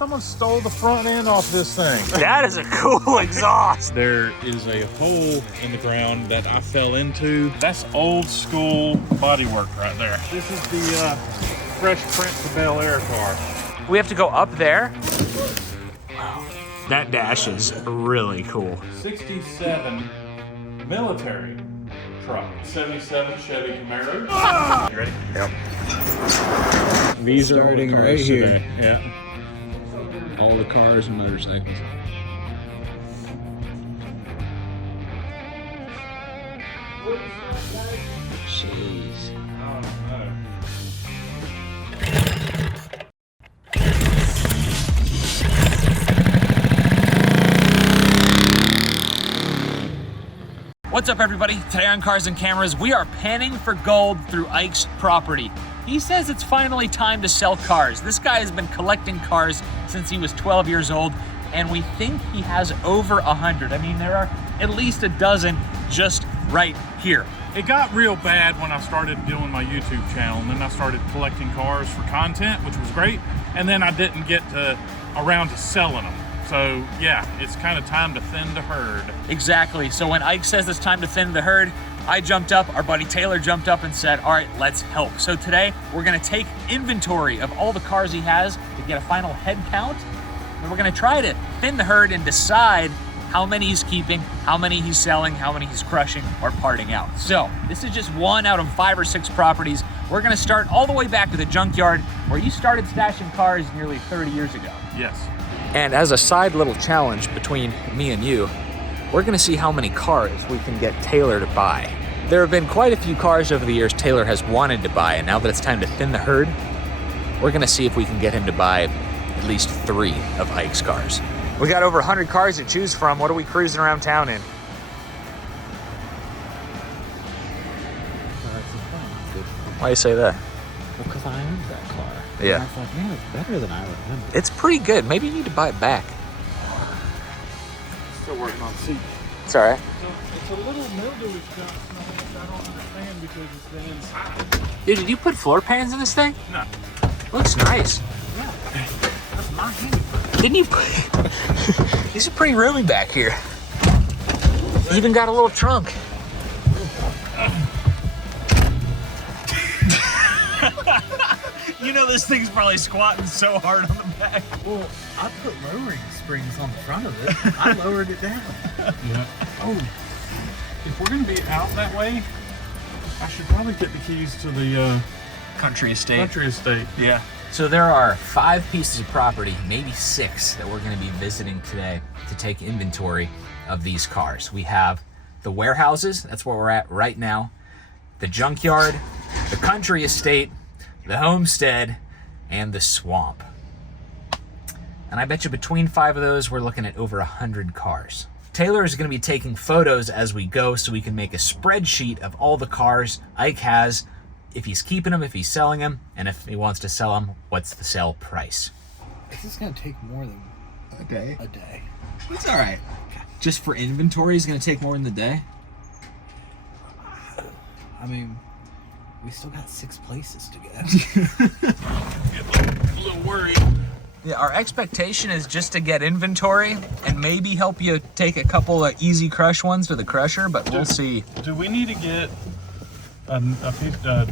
someone stole the front end off this thing. That is a cool exhaust. There is a hole in the ground that I fell into. That's old school bodywork right there. This is the Fresh Prince of Bel Air car. We have to go up there. Wow. That dash is really cool. 67 military truck. 77 Chevy Camaro. You ready? Yep. These are starting right here. Yeah. All the cars and motorcycles. Jeez. What's up, everybody? Today on Cars and Cameras, we are panning for gold through Ike's property. He says it's finally time to sell cars. This guy has been collecting cars since he was 12 years old, and we think he has over 100. I mean, there are at least a dozen just right here. It got real bad when I started doing my YouTube channel, and then I started collecting cars for content, which was great, and then I didn't get around to selling them. So yeah, it's kind of time to thin the herd. Exactly. So when Ike says it's time to thin the herd, I jumped up, our buddy Taylor jumped up and said, all right, let's help. So today we're gonna take inventory of all the cars he has to get a final head count. And we're gonna try to thin the herd and decide how many he's keeping, how many he's selling, how many he's crushing or parting out. So this is just one out of 5 or 6 properties. We're gonna start all the way back to the junkyard where you started stashing cars nearly 30 years ago. Yes. And as a side little challenge between me and you, we're gonna see how many cars we can get Taylor to buy. There have been quite a few cars over the years Taylor has wanted to buy, and now that it's time to thin the herd, we're gonna see if we can get him to buy at least 3 of Ike's cars. We got over 100 cars to choose from. What are we cruising around town in? Why do you say that? Well, because I owned that car. Yeah. And I thought, man, it's better than I remember. It's pretty good. Maybe you need to buy it back. Still working on seats. It's all right. It's a little mildewy stuff. I don't understand because it's been inside. Dude, did you put floor pans in this thing? No. Looks nice. Yeah. That's my hand. Didn't you put... These are pretty roomy back here. You even got a little trunk. You know this thing's probably squatting so hard on the back. Well, I put lowering springs on the front of it. I lowered it down. Yeah. Oh, if we're gonna be out that way, I should probably get the keys to the Country estate. country estate. Yeah. So there are 5 pieces of property, maybe 6, that we're gonna be visiting today to take inventory of these cars. We have the warehouses, that's where we're at right now, the junkyard, the country estate, the homestead, and the swamp. And I bet you between 5 of those, we're looking at over 100 cars. Taylor is gonna be taking photos as we go so we can make a spreadsheet of all the cars Ike has, if he's keeping them, if he's selling them, and if he wants to sell them, what's the sell price. Is this going to take more than A day? a day? It's all right. Just for inventory is going to take more than the day? I mean, we still got 6 places to go. Get a little worried. Yeah, our expectation is just to get inventory and maybe help you take a couple of easy crush ones to the crusher, but we'll see. Do we need to get a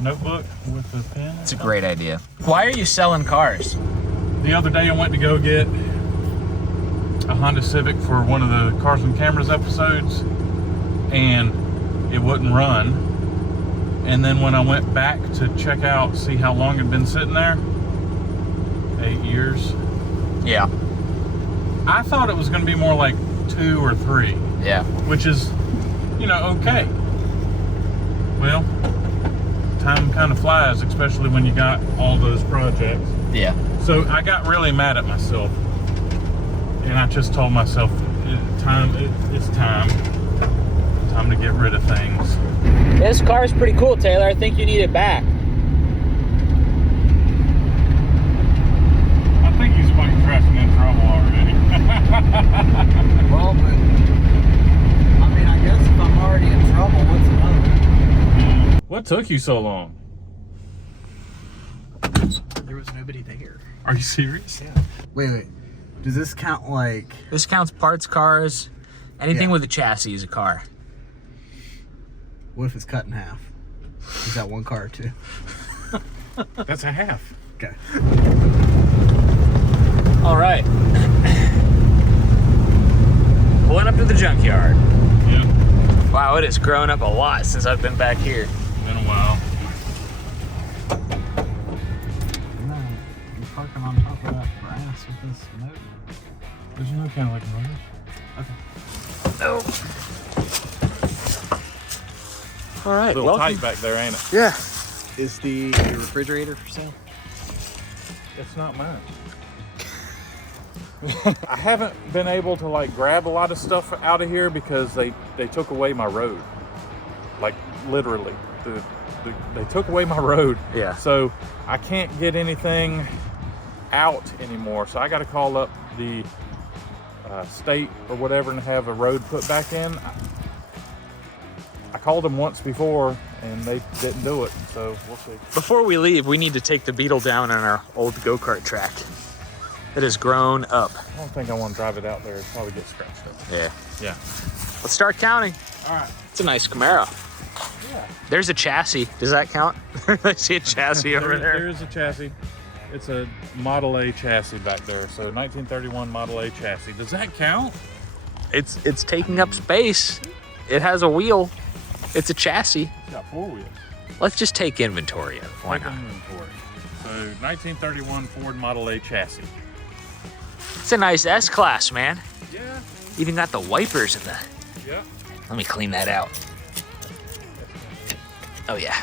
notebook with a pen? It's a great idea. Why are you selling cars? The other day I went to go get a Honda Civic for one of the Cars and Cameras episodes, and it wouldn't run. And then when I went back to check out, see how long it had been sitting there, 8 years. Yeah. I thought it was going to be more like 2 or 3, Yeah. which is, you know, okay. Well, time kind of flies, especially when you got all those projects. Yeah. So I got really mad at myself, and I just told myself, it's time to get rid of things. This car is pretty cool, Taylor. I think you need it back. I think he's fucking crashing in trouble already. Well, but I mean, I guess if I'm already in trouble, what's another? What took you so long? There was nobody there. Are you serious? Yeah. Wait. Does this count like... This counts parts cars. Anything with a chassis is a car. What if it's cut in half? Is that one car or two? That's a half. Okay. All right. Pulling up to the junkyard. Yeah. Wow, it has grown up a lot since I've been back here. Been a while. No, you're parking on top of that grass with this motor. There's no kind of like a motor. Okay. All right, A little tight back there, ain't it? Yeah. Is the refrigerator for sale? It's not mine. I haven't been able to like grab a lot of stuff out of here because they took away my road. Like literally, they took away my road. Yeah. So I can't get anything out anymore. So I got to call up the state or whatever and have a road put back in. I called them once before and they didn't do it. So we'll see. Before we leave, we need to take the Beetle down on our old go-kart track. It has grown up. I don't think I want to drive it out there. It'll probably get scratched up. Yeah. Yeah. Let's start counting. All right. It's a nice Camaro. Yeah. There's a chassis. Does that count? I see a chassis over there. There is a chassis. It's a Model A chassis back there. So 1931 Model A chassis. Does that count? It's taking up space. It has a wheel. It's a chassis. It's got 4 wheels. Let's just take inventory of it. Why not? Inventory. So 1931 Ford Model A chassis. It's a nice S-Class, man. Yeah. Even got the wipers in the... Yeah. Let me clean that out. Oh, yeah.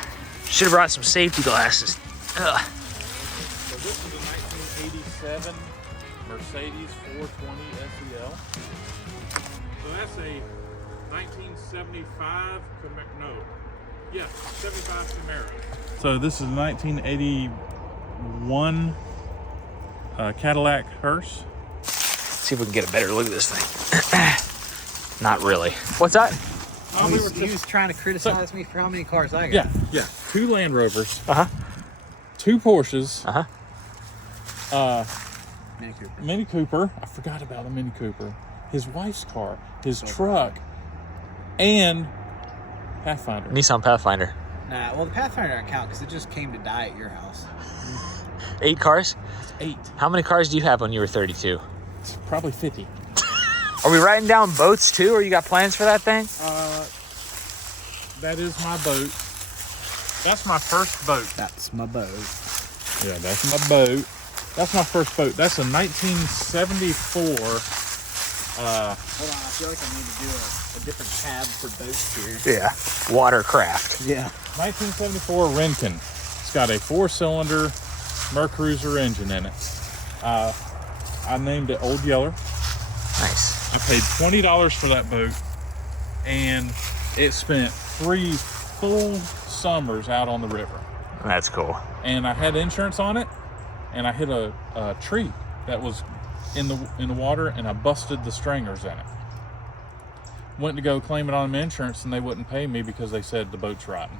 Should have brought some safety glasses. Ugh. So this is a 1987 Mercedes 420 SEL. So that's a 1975 75 Camaro. So this is a 1981 Cadillac hearse. See if we can get a better look at this thing. Not really. What's that? He was trying to criticize me for how many cars I got. Yeah. 2 Land Rovers. Uh-huh. 2 Porsches. Uh-huh. Mini Cooper. Mini Cooper. I forgot about the Mini Cooper. His wife's car. His truck. And Pathfinder. Nissan Pathfinder. Nah, well, the Pathfinder don't count because it just came to die at your house. 8 cars? 8. How many cars do you have when you were 32? It's probably 50. Are we writing down boats too, or you got plans for that thing? That is my boat. That's my first boat. That's my boat. Yeah, that's my boat. That's my first boat. That's a 1974. Hold on, I feel like I need to do a different tab for boats here. Yeah. Watercraft. Yeah. 1974 Renken. It's got a 4-cylinder Mercruiser engine in it. I named it Old Yeller. Nice. I paid $20 for that boat, and it spent 3 full summers out on the river. That's cool. And I had insurance on it, and I hit a tree that was in the water, and I busted the stringers in it. Went to go claim it on my insurance, and they wouldn't pay me because they said the boat's rotten.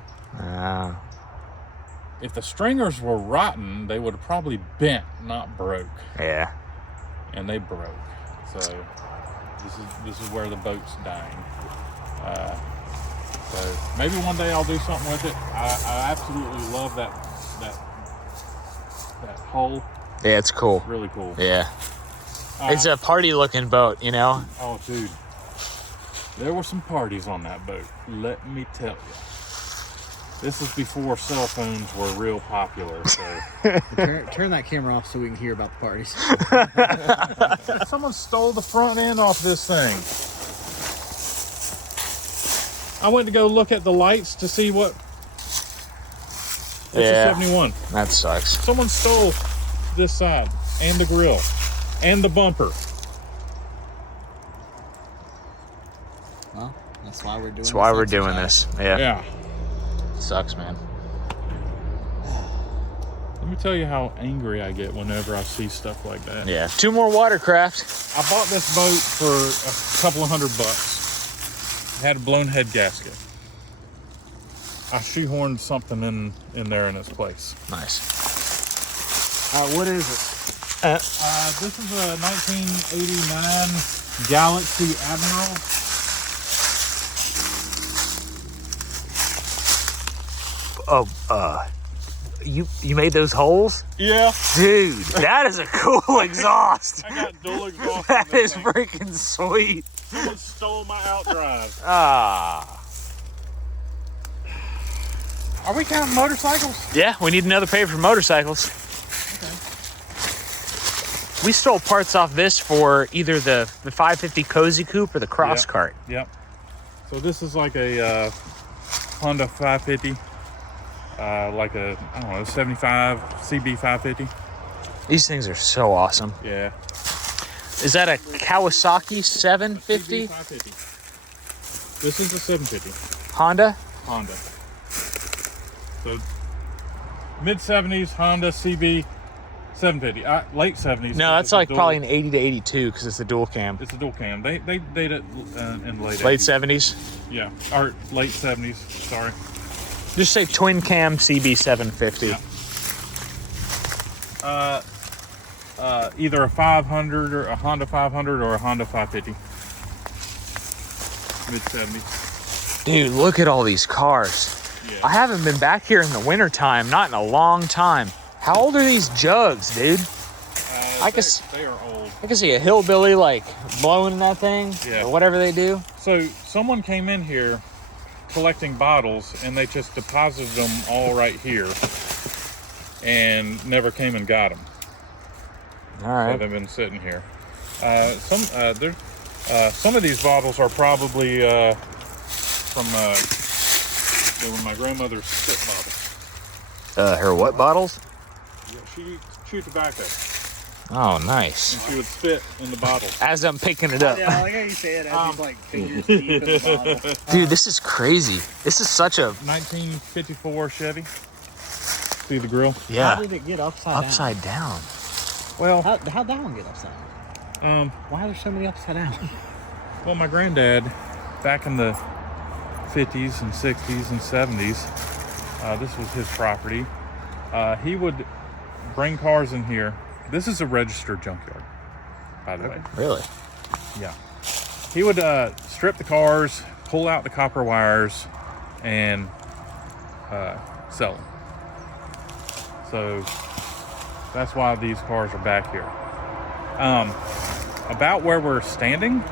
If the stringers were rotten, they would have probably bent, not broke. Yeah. And they broke. So this is where the boat's dying. So maybe one day I'll do something with it. I absolutely love that hull. Yeah, it's cool. It's really cool. Yeah. It's a party-looking boat, you know? Oh, dude. There were some parties on that boat. Let me tell you. This is before cell phones were real popular. So. Turn that camera off so we can hear about the parties. Someone stole the front end off this thing. I went to go look at the lights to see what. It's a 71. That sucks. Someone stole this side and the grill and the bumper. Well, that's why we're doing this. That's why we're doing this. Yeah. Yeah. Sucks, man. Let me tell you how angry I get whenever I see stuff like that. Yeah. 2 more watercraft. I bought this boat for a couple of $100. It had a blown head gasket. I shoehorned something in there in its place. Nice. What is it? This is a 1989 Galaxy Admiral. You made those holes? Yeah. Dude, that is a cool exhaust. I got dual exhaust. That is freaking sweet. Someone stole my outdrive. Ah. Are we counting motorcycles? Yeah, we need another page for motorcycles. Okay. We stole parts off this for either the 550 Cozy Coupe or the Cross Yep. Cart. Yep. So this is like a Honda 550. Like a, I don't know, 75 CB 550. These things are so awesome. Yeah. Is that a Kawasaki 750? CB 550. This is a 750 Honda? Honda. So mid 70s Honda CB 750. Late 70s. No, that's like probably an 80 to 82 because it's a dual cam. It's a dual cam. They did it in late 70s? Yeah, or late 70s. Sorry. Just say twin cam CB 750. Yeah. Either a 500 or a Honda 500 or a Honda 550. Mid 70s. Dude, look at all these cars. Yeah. I haven't been back here in the wintertime, not in a long time. How old are these jugs, dude? They are old. I can see a hillbilly like blowing in that thing Yeah. or whatever they do. So someone came in here collecting bottles and they just deposited them all right here and never came and got them. All right. So they've been sitting here. Some of these bottles are probably from they were my grandmother's spit bottles. Her what bottles? Yeah, she chewed tobacco Oh, nice. and she would spit in the bottle. As I'm picking it up. Yeah, I like how you say it as he's like fingers deep in the bottle. Dude, this is crazy. This is such a 1954 Chevy. See the grill? How yeah did it get upside upside down. Well, down? How'd that one get upside down? Why are there so many upside down? well, my granddad, back in the 50s and 60s and 70s, this was his property. He would bring cars in here. This is a registered junkyard, by the way. Really? Yeah. He would strip the cars, pull out the copper wires, and sell them. So that's why these cars are back here. About where we're standing,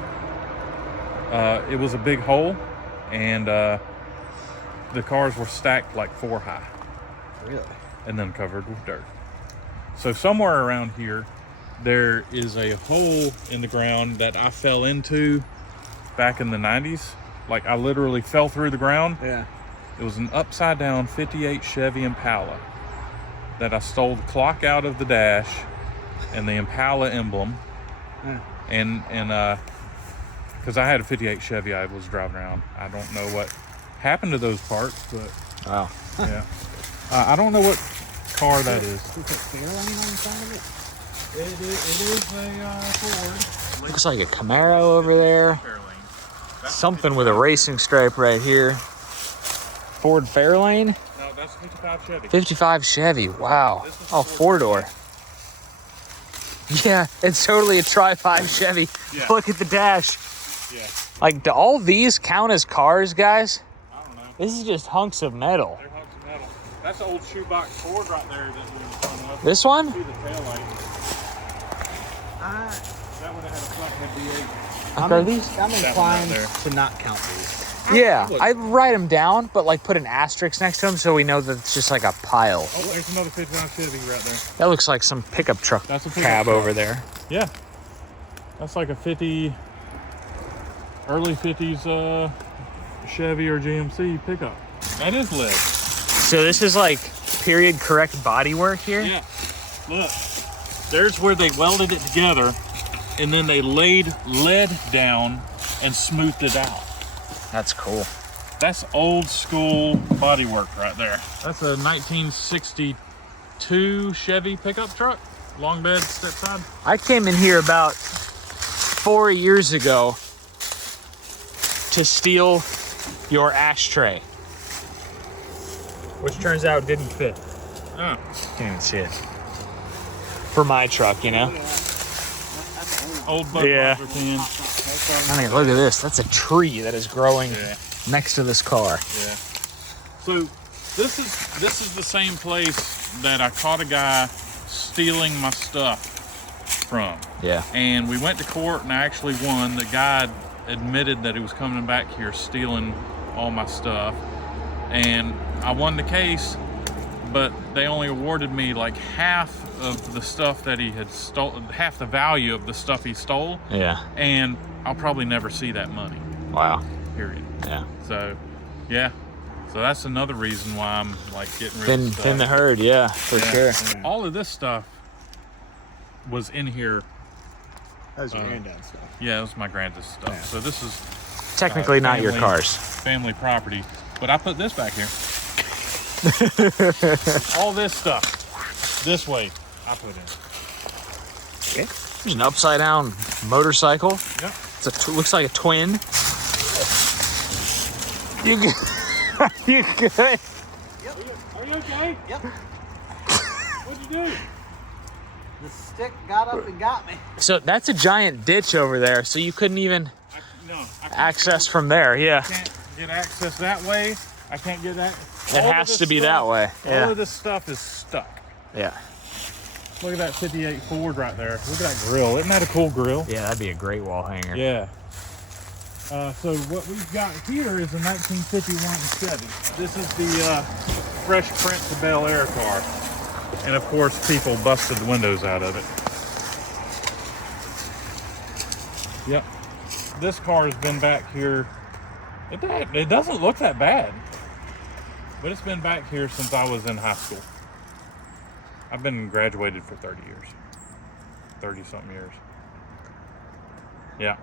it was a big hole, and the cars were stacked like 4 high. Really? And then covered with dirt. So somewhere around here, there is a hole in the ground that I fell into back in the 90s. Like I literally fell through the ground. Yeah. It was an upside down 58 Chevy Impala that I stole the clock out of the dash and the Impala emblem. Yeah. And because I had a 58 Chevy I was driving around. I don't know what happened to those parts, but Wow. yeah. I don't know what car that is. Is it Fairlane on the side of it? It is a Ford. Looks like a Camaro over there. Something with a racing stripe right here. Ford Fairlane? No, that's a 55 Chevy. 55 Chevy. Wow. This is Oh, Ford. 4-door. Yeah, it's totally a Tri-5 Chevy. Yeah. Look at the dash. Yeah, Like, do all these count as cars, guys? I don't know. This is just hunks of metal. They're hunks of metal. That's the old shoebox Ford right there that we were talking about. This one? See the tail light. That would have had a flathead V8. Like, are these? I'm one inclined right there. to not count these. Yeah, I'd write them down, but like put an asterisk next to them so we know that it's just like a pile. Oh, there's another 59 Chevy right there. That looks like some pickup truck That's a pickup cab truck. over there. Yeah. That's like a early 50s Chevy or GMC pickup. That is lead. So this is like period correct bodywork here? Yeah. Look. There's where they welded it together and then they laid lead down and smoothed it out. That's cool. That's old school bodywork right there. That's a 1962 Chevy pickup truck. Long bed, step side. I came in here about 4 years ago to steal your ashtray, which turns out didn't fit. Oh. Can't even see it. for my truck, you know? Old Budweiser tin. I mean, look at this. That's a tree that is growing next to this car. Yeah. So this is the same place that I caught a guy stealing my stuff from. Yeah. And we went to court and I actually won. The guy admitted that he was coming back here stealing all my stuff. And I won the case, but they only awarded me like half of the stuff that he had stolen, half the value of the stuff he stole. Yeah. And I'll probably never see that money. Wow. Period. Yeah. So, yeah. So that's another reason why I'm like getting rid of stuff. Thin the herd, yeah, for sure. And all of this stuff was in here. That was your granddad's stuff. Yeah, it was my granddad's stuff. Yeah. So this is Technically not your cars. family property. But I put this back here. All this stuff, this way, I put in. Okay. There's an upside down motorcycle. Yep. It's looks like a twin. You good? You good? Yep. Are you okay? Yep. What'd you do? The stick got up and got me. So that's a giant ditch over there, so you couldn't even I can't access from there. Yeah. can't get access that way. I can't get that. It has to be that way. All Yeah. of this stuff is stuck. Yeah. Look at that 58 Ford right there. Look at that grill. Isn't that a cool grill? Yeah, that'd be a great wall hanger. Yeah. So what we've got here is a 1951 Chevy. This is the Fresh Prince of Bel Air car. And of course, people busted the windows out of it. Yep. This car has been back here. It doesn't look that bad. But it's been back here since I was in high school. I've been graduated for 30 years. 30-something years. Yeah.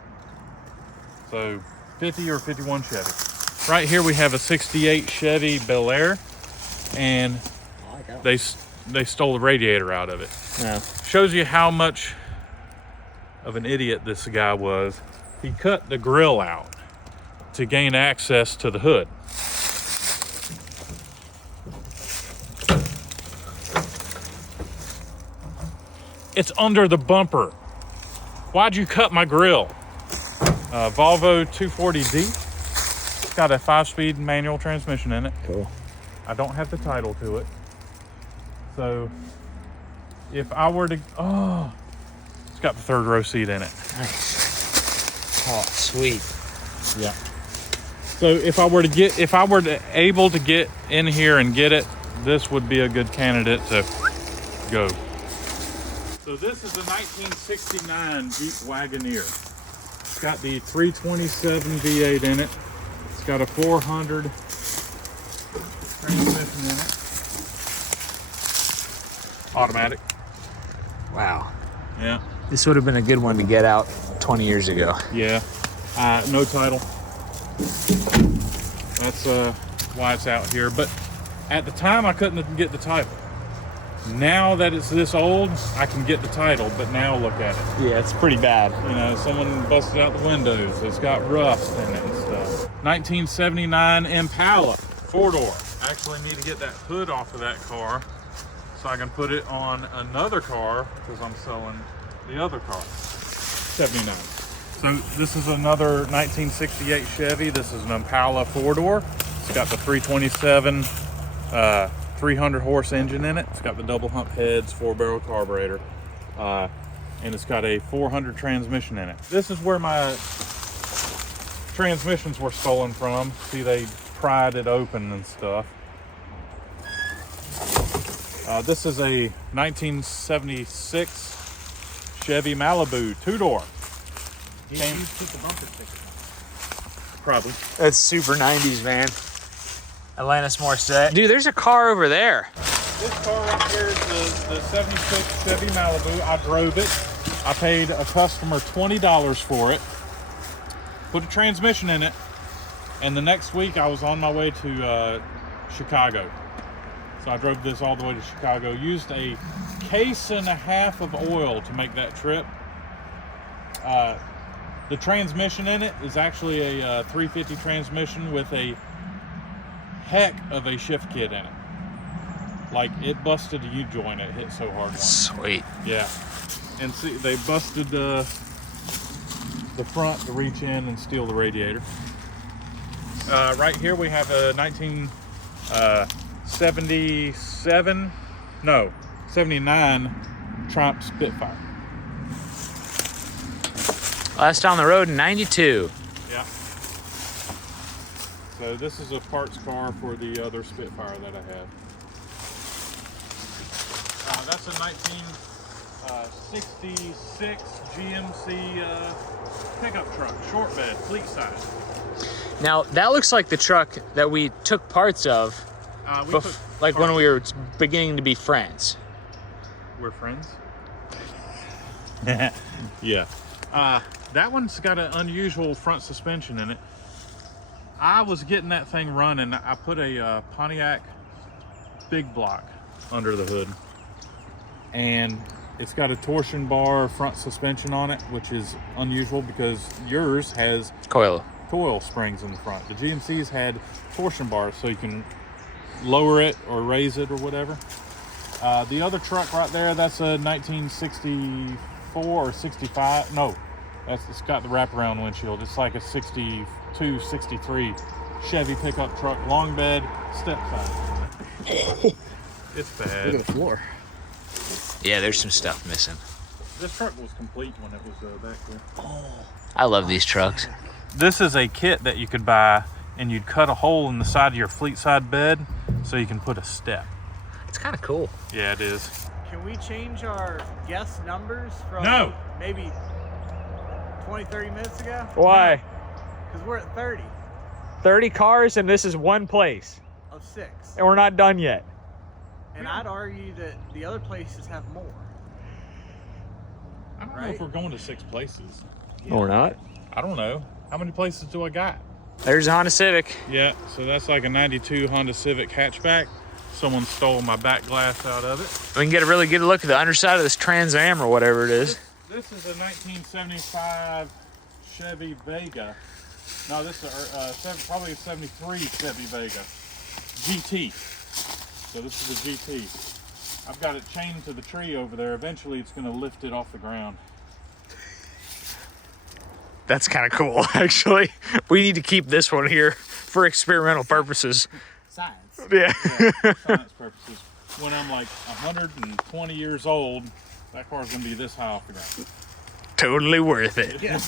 So 50 or 51 Chevy. Right here we have a 68 Chevy Bel Air, and they stole the radiator out of it. Yeah. Shows you how much of an idiot this guy was. He cut the grill out to gain access to the hood. It's under the bumper. Why'd you cut my grill? Volvo 240D. It's got a 5-speed manual transmission in it. Cool. I don't have the title to it. So if I were to, it's got the 3rd row seat in it. Nice. Oh, sweet. Yeah. So if I were able to get in here and get it, this would be a good candidate to go. So this is a 1969 Jeep Wagoneer. It's got the 327 V8 in it. It's got a 400 transmission in it. Automatic. Wow. Yeah. This would have been a good one to get out 20 years ago. Yeah. No title. That's why it's out here. But at the time, I couldn't get the title. Now that it's this old, I can get the title, but now look at it. Yeah, it's pretty bad. You know, someone busted out the windows. It's got rust in it and stuff. 1979 Impala, 4-door. I actually need to get that hood off of that car so I can put it on another car because I'm selling the other car. 79. So this is another 1968 Chevy. This is an Impala 4-door. It's got the 327 300 horse engine in it. It's got the double hump heads, 4-barrel carburetor, and it's got a 400 transmission in it. This is where my transmissions were stolen from. See, they pried it open and stuff. This is a 1976 Chevy Malibu 2-door. You took the bumper sticker. Probably. That's super 90s, man. Alanis Morissette. Dude, there's a car over there. This car right here is the 76 Chevy Malibu. I drove it. I paid a customer $20 for it. Put a transmission in it. And the next week I was on my way to Chicago. So I drove this all the way to Chicago. Used a case and a half of oil to make that trip. The transmission in it is actually a 350 transmission with a heck of a shift kit in it. Like, it busted a U-joint. It hit so hard once. Sweet. Yeah. And see, they busted the front to reach in and steal the radiator. Right here we have a 79 Triumph Spitfire. Last down the road in 92. Yeah. So this is a parts car for the other Spitfire that I have. That's a 1966 GMC pickup truck, short bed, fleet size. Now, that looks like the truck that we took parts of, like when we were beginning to be friends. We're friends? Yeah. That one's got an unusual front suspension in it. I was getting that thing running. I put a Pontiac big block under the hood. And it's got a torsion bar front suspension on it, which is unusual because yours has coil springs in the front. The GMC's had torsion bars, so you can lower it or raise it or whatever. The other truck right there, that's a 1964 or 65. No, it's got the wraparound windshield. It's like a 62, 63 Chevy pickup truck, long bed, step side. It's bad. Look at the floor. Yeah, there's some stuff missing. This truck was complete when it was back there. I love these trucks. This is a kit that you could buy, and you'd cut a hole in the side of your fleet side bed so you can put a step. It's kind of cool. Yeah, it is. Can we change our guest numbers from maybe 20, 30 minutes ago? Why? Because we're at 30 30 cars, and this is one place. of 6. And we're not done yet. And I'd argue that the other places have more. I don't know if we're going to 6 places. No, we're not. I don't know. How many places do I got? There's a Honda Civic. Yeah, so that's like a 92 Honda Civic hatchback. Someone stole my back glass out of it. We can get a really good look at the underside of this Trans Am or whatever it is. This is a 1975 Chevy Vega. No, this is probably a 73 Chevy Vega. GT. So this is a GT. I've got it chained to the tree over there. Eventually it's going to lift it off the ground. That's kind of cool, actually. We need to keep this one here for experimental purposes. Science. Yeah. For science purposes. When I'm like 120 years old, that car's going to be this high off the ground. Totally worth it. Yeah.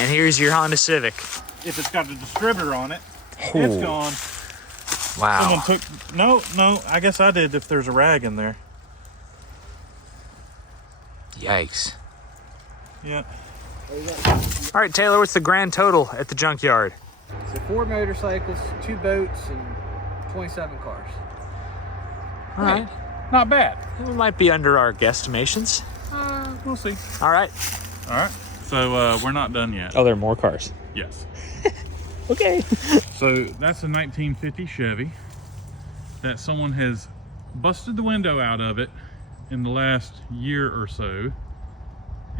And here's your Honda Civic. If it's got a distributor on it, it's gone. Wow. Someone took... No, I guess I did if there's a rag in there. Yikes. Yeah. All right, Taylor, what's the grand total at the junkyard? So 4 motorcycles, 2 boats, and 27 cars. All right. Not bad. We might be under our guesstimations. We'll see. All right. All right. So we're not done yet. Oh, there are more cars. Yes. Okay. So that's a 1950 Chevy that someone has busted the window out of it in the last year or so.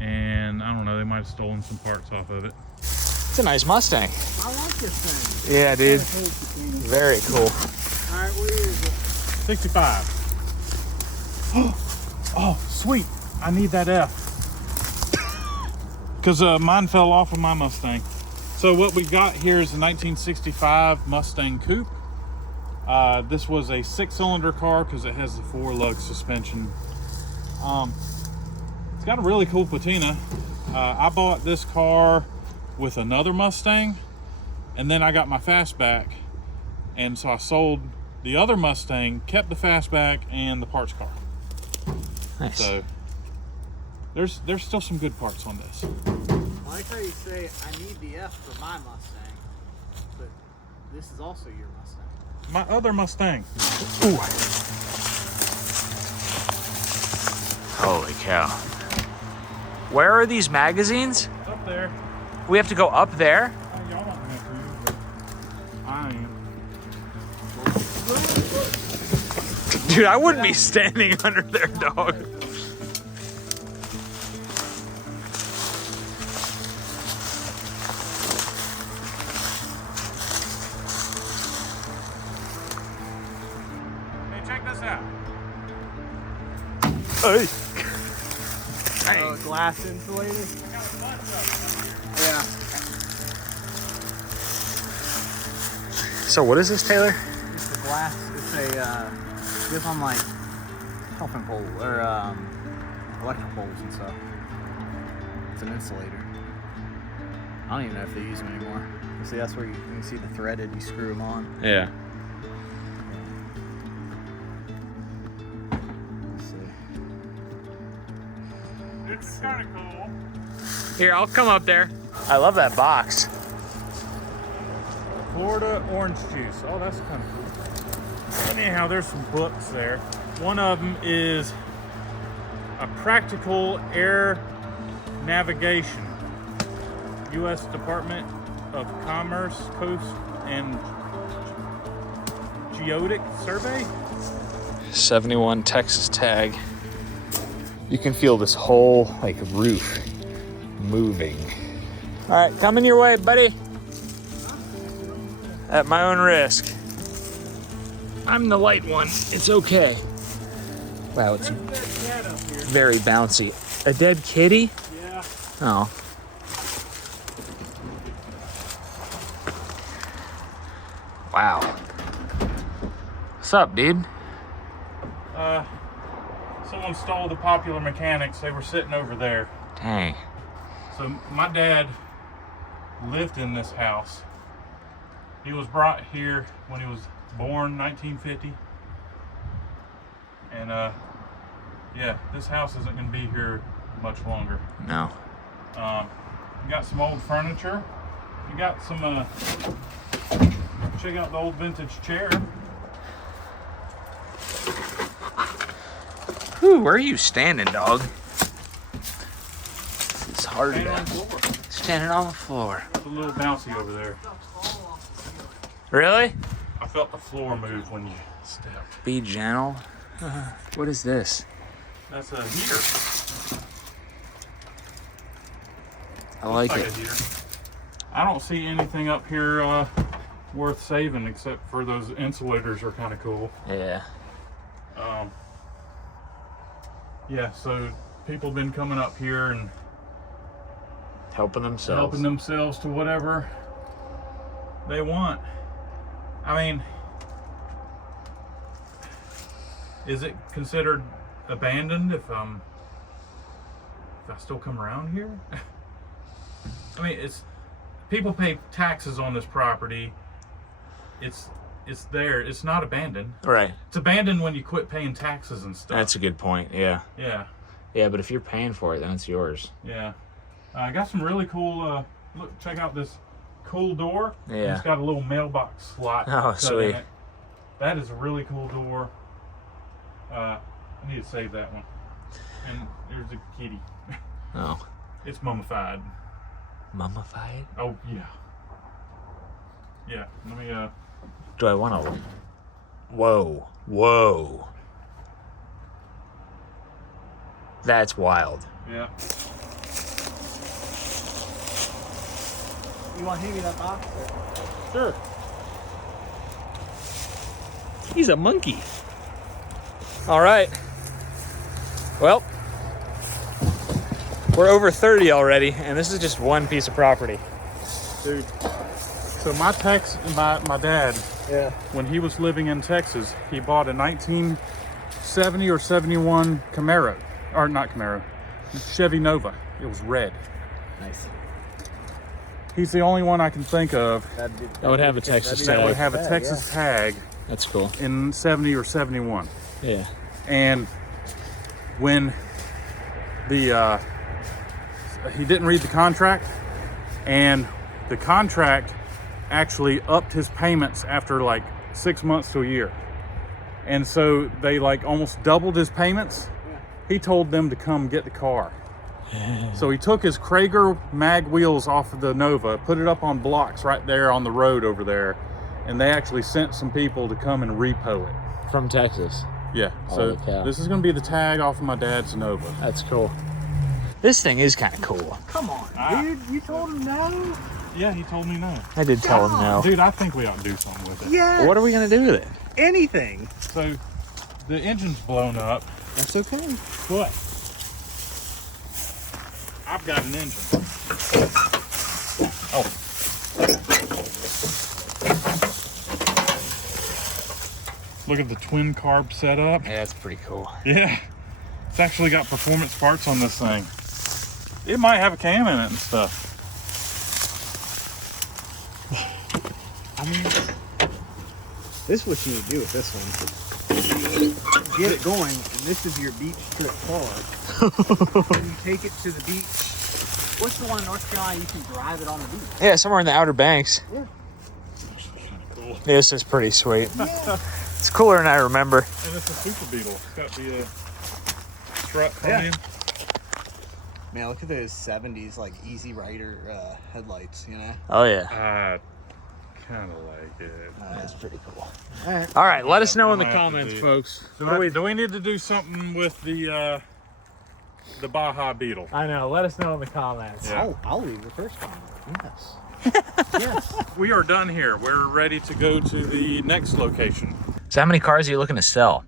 And I don't know, they might have stolen some parts off of it. It's a nice Mustang. I like this thing. Yeah, dude. Very cool. All right, where is it? 65. Oh, sweet. I need that F. Because mine fell off of my Mustang. So what we got here is a 1965 Mustang Coupe. This was a 6-cylinder car because it has the 4-lug suspension. It's got a really cool patina. I bought this car with another Mustang, and then I got my fastback, and so I sold the other Mustang, kept the fastback and the parts car. Nice. So there's still some good parts on this. I like how you say I need the F for my Mustang, but this is also your Mustang. My other Mustang. Ooh. Holy cow. Where are these magazines? Up there. We have to go up there? Y'all don't have to, but I am. Dude, I wouldn't be standing under there, dog. Hey Hey. Glass insulated. Yeah. So what is this, Taylor? It's a glass. It's a goes on like telephone pole or electric poles and stuff. It's an insulator. I don't even know if they use them anymore. See, that's where you can see the threaded. You screw them on. Yeah. Let's see. It's kind of cool. Here, I'll come up there. I love that box. Florida orange juice. Oh, that's kind of cool. Anyhow, there's some books there. One of them is a practical air navigation. U.S. Department of Commerce Coast and Geodetic Survey. 71 Texas tag. You can feel this whole like roof moving. All right, coming your way, buddy. At my own risk. I'm the light one. It's okay. Wow, it's very bouncy. A dead kitty? Yeah. Oh. Wow. What's up, dude? Someone stole the Popular Mechanics. They were sitting over there. Dang. So my dad lived in this house. He was brought here when he was born, 1950. And yeah, this house isn't going to be here much longer. No. You got some old furniture. You got some, check out the old vintage chair. Whew, where are you standing, dog? It's hard Standing on to... the floor. Standing on the floor. It's a little bouncy over there. Really? I felt the floor move when you stepped. Be gentle. What is this? That's a heater. I like Looks it. a heater. I don't see anything up here worth saving except for those insulators are kind of cool. Yeah. Yeah, so people have been coming up here and Helping themselves. helping themselves to whatever they want. I mean, is it considered abandoned if I still come around here? I mean, it's people pay taxes on this property. It's there. It's not abandoned. Right. It's abandoned when you quit paying taxes and stuff. That's a good point. Yeah. Yeah. Yeah, but if you're paying for it, then it's yours. Yeah. I got some really cool, look, check out this cool door. Yeah. It's got a little mailbox slot. Oh, cut sweet. in it. That is a really cool door. I need to save that one. And there's a kitty. Oh. It's mummified. Mummified? Oh, yeah. Yeah, let me, Do I want to... Whoa. Whoa. That's wild. yeah. You want to hand me that box? Sure. He's a monkey. All right. Well, we're over 30 already, and this is just one piece of property. Dude. So my dad, Yeah. when he was living in Texas, he bought a 1970 or 71 Camaro. Or not Camaro, Chevy Nova. It was red. Nice. He's the only one I can think of That would have a Texas that would tag. have a Texas tag That's cool. in 70 or 71. Yeah. And when the he didn't read the contract, and the contract actually upped his payments after like 6 months to a year, and so they like almost doubled his payments. He told them to come get the car. So he took his Krager mag wheels off of the Nova, put it up on blocks right there on the road over there, and they actually sent some people to come and repo it. From Texas. Yeah, Holy so cow. this is going to be the tag off of my dad's Nova. That's cool. This thing is kind of cool. Come on, dude. You told him no? Yeah, he told me no. I did tell him no. Dude, I think we ought to do something with it. Yeah. What are we going to do with it? Anything. So the engine's blown up. That's okay. But I've got an engine. Oh. Look at the twin carb setup. Yeah, that's pretty cool. Yeah. It's actually got performance parts on this thing. It might have a cam in it and stuff. I mean, this is what you need to do with this one. Get it going, and this is your beach trip car. And you take it to the beach. What's the one in North Carolina you can drive it on the beach? Yeah, somewhere in the Outer Banks. Yeah. Actually kind of cool. This is pretty sweet. Yeah. It's cooler than I remember. And it's a Super Beetle. It's got the strut frame. Man, look at those 70s, like, Easy Rider headlights, you know? Oh, yeah. I kind of like it. That's pretty cool. All right, let us know in the Might have to comments, do- folks. Do we need to do something with the Baja Beetle? I know. Let us know in the comments. Yeah. I'll leave the first comment. Yes. Yes. We are done here. We're ready to go to the next location. So how many cars are you looking to sell?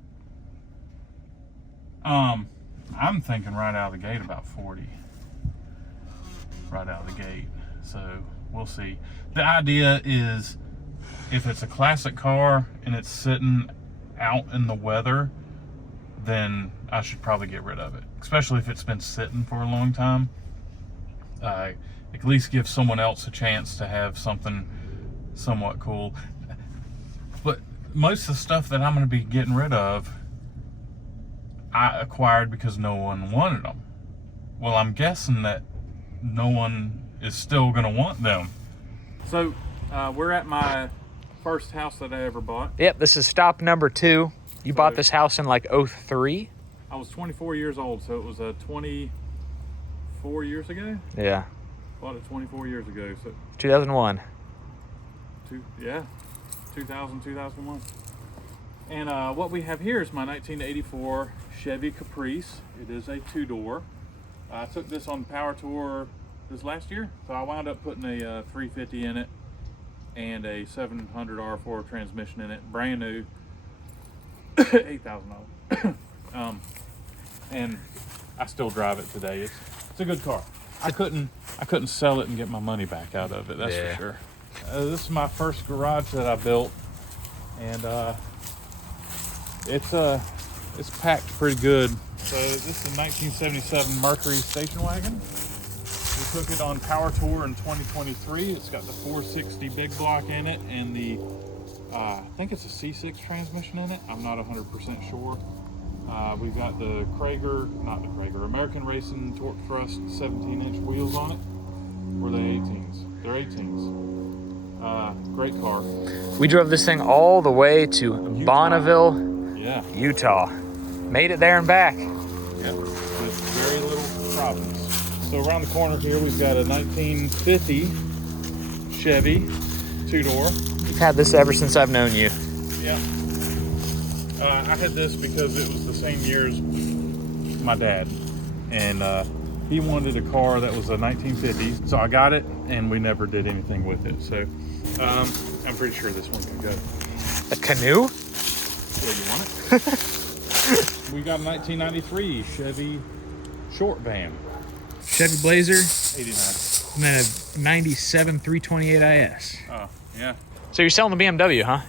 I'm thinking right out of the gate about 40. Right out of the gate. So we'll see. The idea is if it's a classic car and it's sitting out in the weather, then I should probably get rid of it. Especially if it's been sitting for a long time. At least give someone else a chance to have something somewhat cool. But most of the stuff that I'm going to be getting rid of, I acquired because no one wanted them. Well, I'm guessing that no one is still going to want them. So, we're at my first house that I ever bought. Yep, this is stop number 2. You bought this house in like 03? I was 24 years old, so it was 24 years ago. Yeah, Bought it 24 years ago, so 2001. 2001. And what we have here is my 1984 Chevy Caprice. It is a 2-door. I took this on Power Tour this last year, so I wound up putting a 350 in it and a 700 R4 transmission in it, brand new, $8,000. And I still drive it today. It's a good car. I couldn't sell it and get my money back out of it. That's Yeah. for sure. This is my first garage that I built, and it's packed pretty good. So this is a 1977 Mercury station wagon. We took it on Power Tour in 2023. It's got the 460 big block in it and the I think it's a C6 transmission in it. I'm not 100% sure. We've got the American Racing Torque Thrust 17-inch wheels on it. Or are they 18s? They're 18s. Great car. We drove this thing all the way to Bonneville, Yeah. Utah. Made it there and back. Yep. With very little problems. So around the corner here, we've got a 1950 Chevy 2-door. You've had this ever since I've known you. Yeah. I had this because it was the same year as my dad. And he wanted a car that was a 1950. So I got it, and we never did anything with it. So I'm pretty sure this one can go. A canoe? Yeah, you want it? We got a 1993 Chevy short van. Chevy Blazer, 89. and then a 97 328 IS. Oh, yeah. So you're selling the BMW, huh?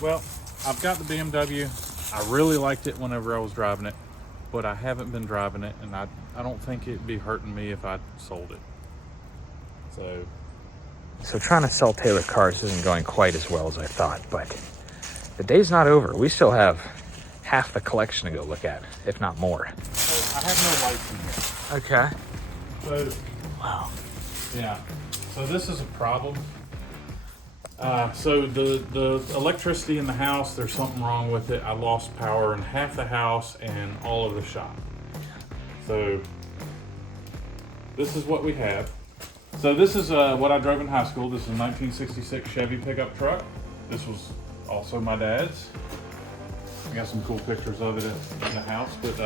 Well, I've got the BMW. I really liked it whenever I was driving it, but I haven't been driving it, and I don't think it'd be hurting me if I sold it. So trying to sell Taylor cars isn't going quite as well as I thought, but the day's not over. We still have half the collection to go look at, if not more. So I have no lights in here. Okay. So, Wow. yeah. So this is a problem. So the electricity in the house, there's something wrong with it. I lost power in half the house and all of the shop. So this is what we have. So this is what I drove in high school. This is a 1966 Chevy pickup truck. This was also my dad's. I got some cool pictures of it in the house, but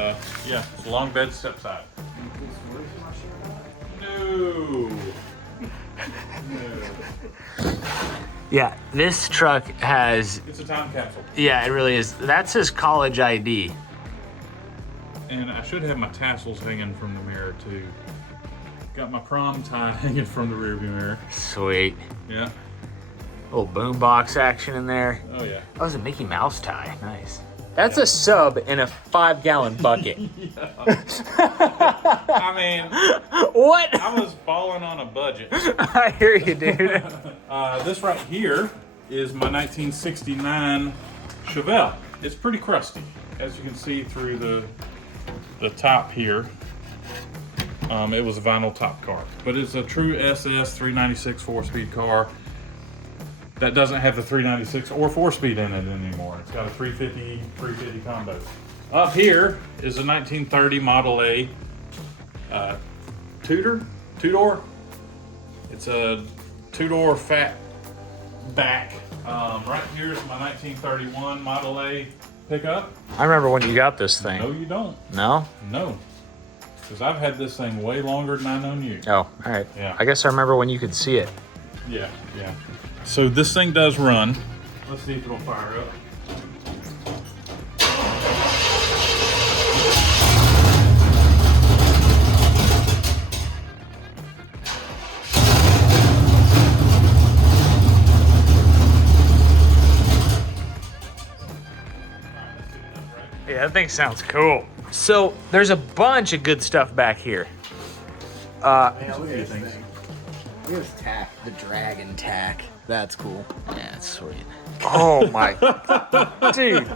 yeah, it's a long bed step side. No. No. Yeah, this truck has, It's a time capsule. yeah, it really is. That's his college ID. And I should have my tassels hanging from the mirror too. Got my prom tie hanging from the rearview mirror. Sweet. Yeah. Little boombox action in there. Oh yeah. That was a Mickey Mouse tie. Nice. That's a sub in a 5-gallon bucket. I mean, what? I was balling on a budget. I hear you, dude. This right here is my 1969 Chevelle. It's pretty crusty, as you can see through the top here. It was a vinyl top car, but it's a true SS 396 4-speed car that doesn't have the 396 or 4-speed in it anymore. It's got a 350 combo. Up here is a 1930 Model A two-door. It's a two-door fat back. Right here is my 1931 Model A pickup. I remember when you got this thing. No, you don't. No? No. Because I've had this thing way longer than I've known you. Oh, all right. Yeah. I guess I remember when you could see it. Yeah, yeah. So this thing does run. Let's see if it'll fire up. Yeah, that thing sounds cool. So there's a bunch of good stuff back here. Man, look at this thing. Look at this tack, the dragon tack. That's cool. Yeah, that's sweet. Oh my, dude.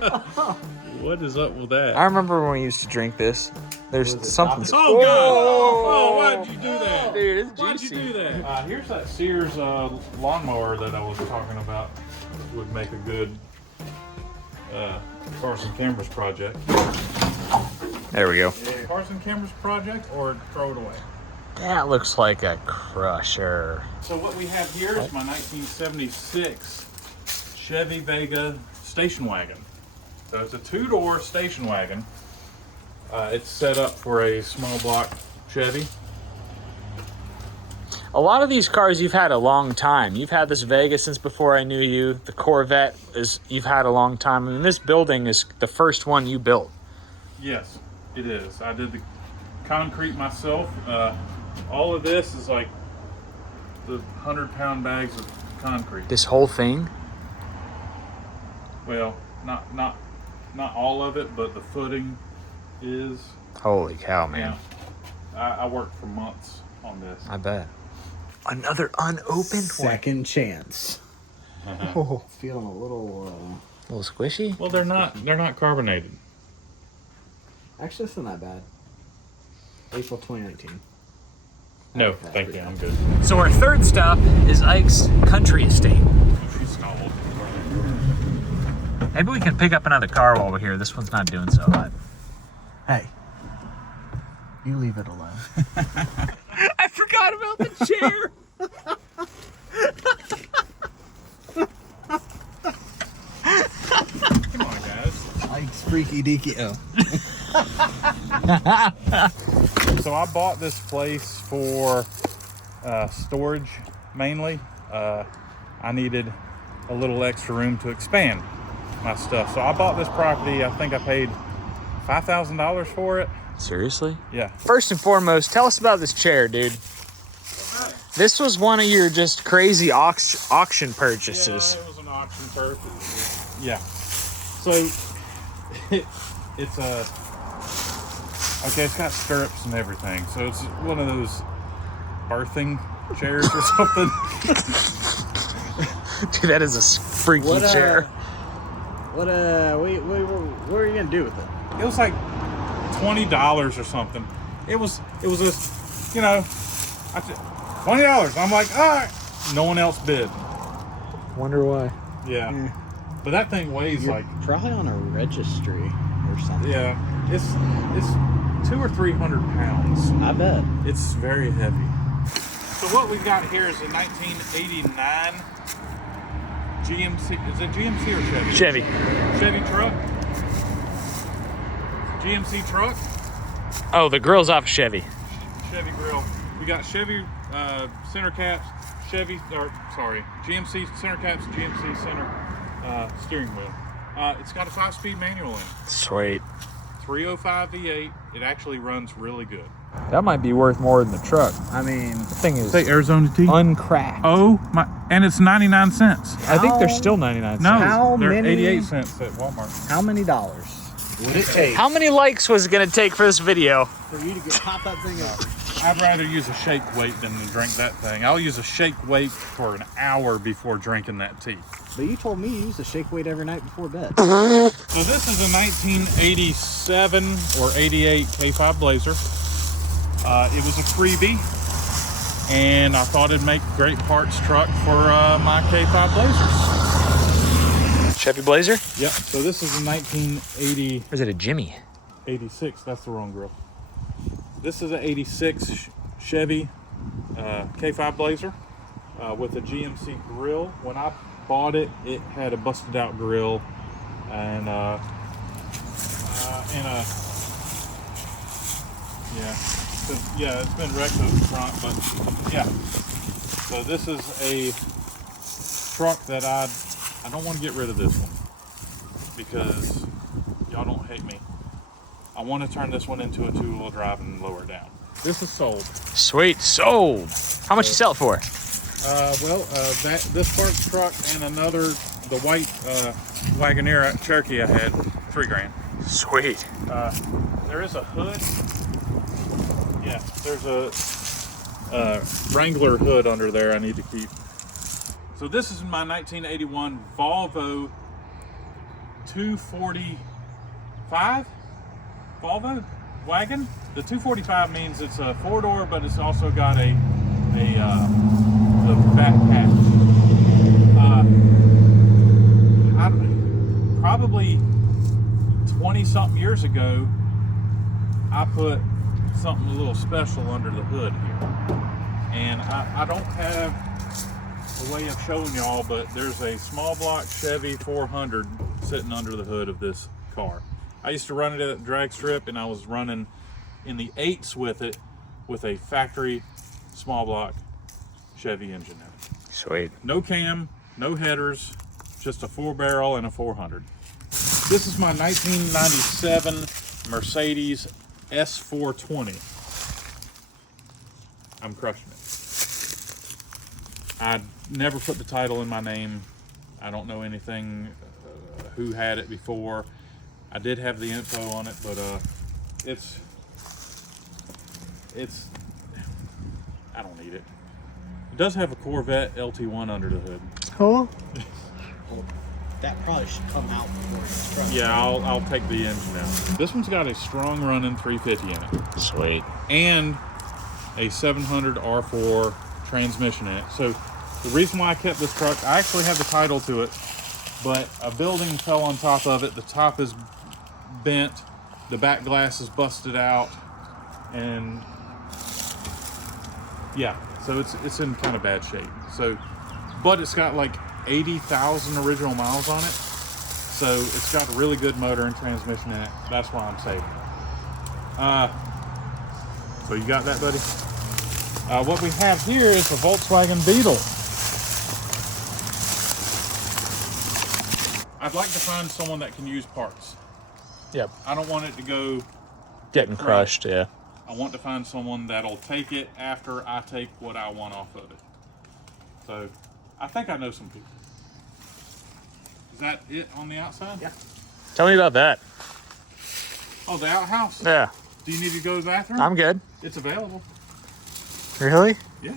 What is up with that? I remember when we used to drink this. There's something. Oh, God! Oh, why'd you do that? Dude, it's Why'd juicy. you do that? Here's that Sears lawnmower that I was talking about. Would make a good CarsandCameras project. There we go. CarsandCameras project, or throw it away. That looks like a crusher. So what we have here is my 1976 Chevy Vega station wagon. So it's a two-door station wagon. It's set up for a small block Chevy. A lot of these cars you've had a long time. You've had this Vega since before I knew you. The Corvette you've had a long time. I mean, this building is the first one you built. Yes, it is. I did the concrete myself. All of this is like the 100-pound bags of concrete. This whole thing? Well, not all of it, but the footing is. Holy cow, man. Yeah. I worked for months on this. I bet. Another unopened Second chance. Oh, It's feeling a little. a little squishy. Well, they're not carbonated. Actually, this isn't that bad. April 2019. No, thank you. I'm good. So our third stop is Ike's country estate. She's stalled. Maybe we can pick up another car while we're here. This one's not doing so hot. Hey, you leave it alone. I forgot about the chair. Come on, guys. Ike's freaky deaky. Oh. So I bought this place for storage mainly. I needed a little extra room to expand my stuff. So I bought this property. I think I paid $5,000 for it. Seriously? Yeah. First and foremost, tell us about this chair, dude. This was one of your just crazy auction purchases. Yeah, it was an auction purchase. Yeah. So it's a okay. It's got stirrups and everything. So it's one of those birthing chairs or something. Dude, that is a freaky chair. What are you gonna do with it? It was like $20 or something. It was a, you know, $20. I'm like, all right. No one else bid. Wonder why. Yeah. But that thing weighs You're like, probably on a registry or something. yeah, it's 200 or 300 pounds. I bet. It's very heavy. So what we got here is a 1989 GMC. Is it GMC or Chevy? Chevy. Chevy truck. GMC truck. Oh, the grill's off Chevy. Chevy grill. We got Chevy center caps. GMC center caps. GMC center steering wheel. It's got a 5-speed manual in it. Sweet. It's 305 V8. It actually runs really good. That might be worth more than the truck. I mean, The thing is Say Arizona T. uncracked. Oh my! And it's 99 cents. I think they're How- still 99 cents. No, How they're many- 88 cents at Walmart. how many dollars would it take How many likes was it gonna take for this video? for you to pop that thing up? I'd rather use a shake weight than to drink that thing. I'll use a shake weight for an hour before drinking that tea. But you told me you used a shake weight every night before bed. So this is a 1987 or 88 K5 Blazer. It was a freebie, and I thought it'd make a great parts truck for my K5 Blazers. Chevy Blazer? Yep. So this is a 1980. Or is it a Jimmy? 86, that's the wrong grill. This is an 86 Chevy K5 Blazer with a GMC grill. When I bought it, it had a busted out grill and a it's been wrecked up front, but yeah. So this is a truck that I don't want to get rid of this one because y'all don't hate me. I want to turn this one into a two-wheel drive and lower it down. This is sold. Sweet, sold. How much you sell it for? This parts truck and another, the white Wagoneer Cherokee I had, $3,000. Sweet. There is a hood. Yeah, there's a Wrangler hood under there I need to keep. So this is my 1981 Volvo 245 Volvo wagon. The 245 means it's a four-door, but it's also got the back hatch. Probably 20-something years ago, I put something a little special under the hood here. And I don't have a way of showing y'all, but there's a small block Chevy 400 sitting under the hood of this car. I used to run it at the drag strip, and I was running in the 8s with it with a factory small block Chevy engine in it. Sweet. No cam, no headers, just a 4-barrel and a 400. This is my 1997 Mercedes S420. I'm crushing it. I never put the title in my name. I don't know anything who had it before. I did have the info on it, but it's I don't need it. It does have a Corvette LT1 under the hood. Cool. That probably should come out before it's truck. Yeah, I'll take the engine out. This one's got a strong running 350 in it. Sweet. And a 700 R4 transmission in it. So the reason why I kept this truck, I actually have the title to it, but a building fell on top of it. The top is bent, the back glass is busted out, and yeah, so it's in kind of bad shape. So, but it's got like 80,000 original miles on it, so it's got a really good motor and transmission in it. That's why I'm saving it. So you got that, buddy? What we have here is a Volkswagen Beetle. I'd like to find someone that can use parts. Yep. I don't want it to go Getting crushed, yeah. I want to find someone that'll take it after I take what I want off of it. So I think I know some people. Is that it on the outside? Yeah. Tell me about that. Oh, the outhouse? Yeah. Do you need to go to the bathroom? I'm good. It's available. Really? Yeah.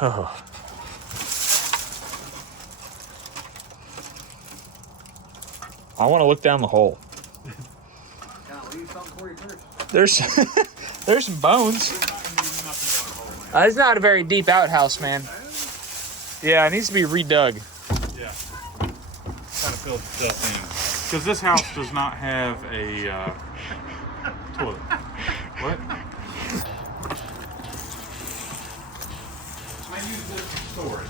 Oh. I want to look down the hole. I'll leave something for you first. There's there's some bones. It's not a very deep outhouse, man. Yeah, it needs to be redug. Yeah. Kind of filled stuff in. Because this house does not have a toilet. What? I use this for storage.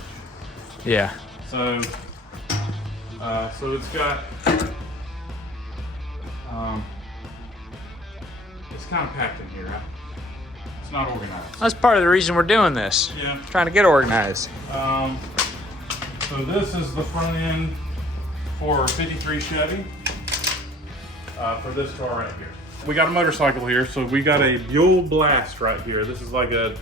Yeah. So it's got, it's kind of packed in here. It's not organized. That's part of the reason we're doing this. Yeah. Trying to get organized. So this is the front end for a 53 Chevy for this car right here. We got a motorcycle here, so we got a Buell Blast right here. This is like a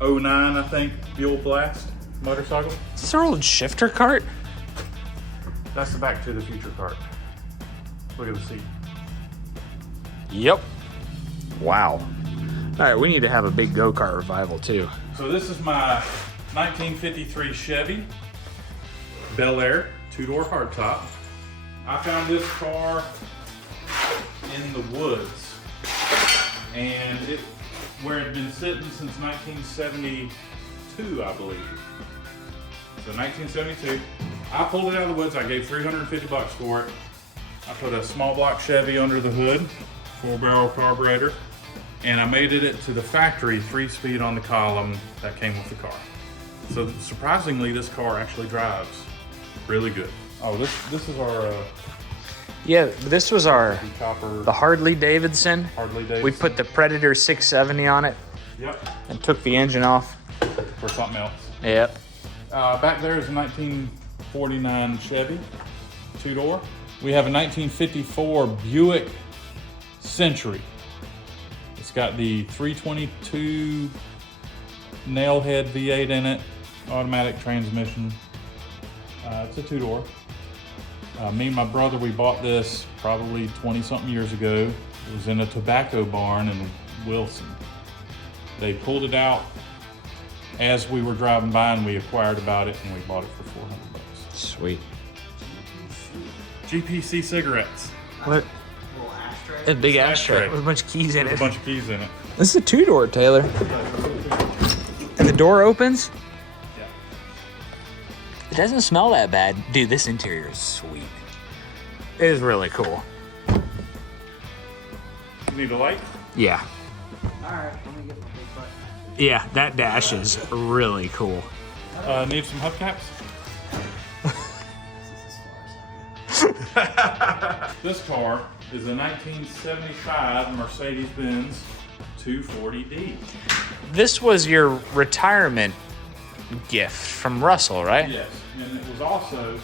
09, I think, Buell Blast motorcycle. Is this our old shifter cart? That's the Back to the Future cart. Look at the seat. Yep. Wow. All right, we need to have a big go-kart revival too. So this is my 1953 Chevy Bel Air 2-door hardtop. I found this car in the woods, and where it had been sitting since 1972, I believe. So 1972, I pulled it out of the woods. I gave $350 for it. I put a small block Chevy under the hood, 4-barrel carburetor, and I made it to the factory 3-speed on the column that came with the car. So surprisingly, this car actually drives really good. Oh, this is our Yeah, this was our chopper. the Harley Davidson. Harley Davidson. We put the Predator 670 on it. Yep. And took the engine off. For something else. Yep. Back there is a 1949 Chevy 2-door. We have a 1954 Buick Century. It's got the 322 nailhead V8 in it, automatic transmission. It's a 2-door. Me and my brother, we bought this probably 20-something years ago. It was in a tobacco barn in Wilson. They pulled it out as we were driving by, and we inquired about it, and we bought it for $400. Sweet. GPC cigarettes. What? A big ashtray with a bunch of keys in With it. a bunch of keys in it. This is a 2-door, Taylor. And the door opens? Yeah. It doesn't smell that bad. Dude, this interior is sweet. It is really cool. You need a light? Yeah. Alright, let me get my big butt. Yeah, that dash is really cool. Need some hubcaps? This car is a 1975 Mercedes-Benz 240D. This was your retirement gift from Russell, right? Yes, and it was also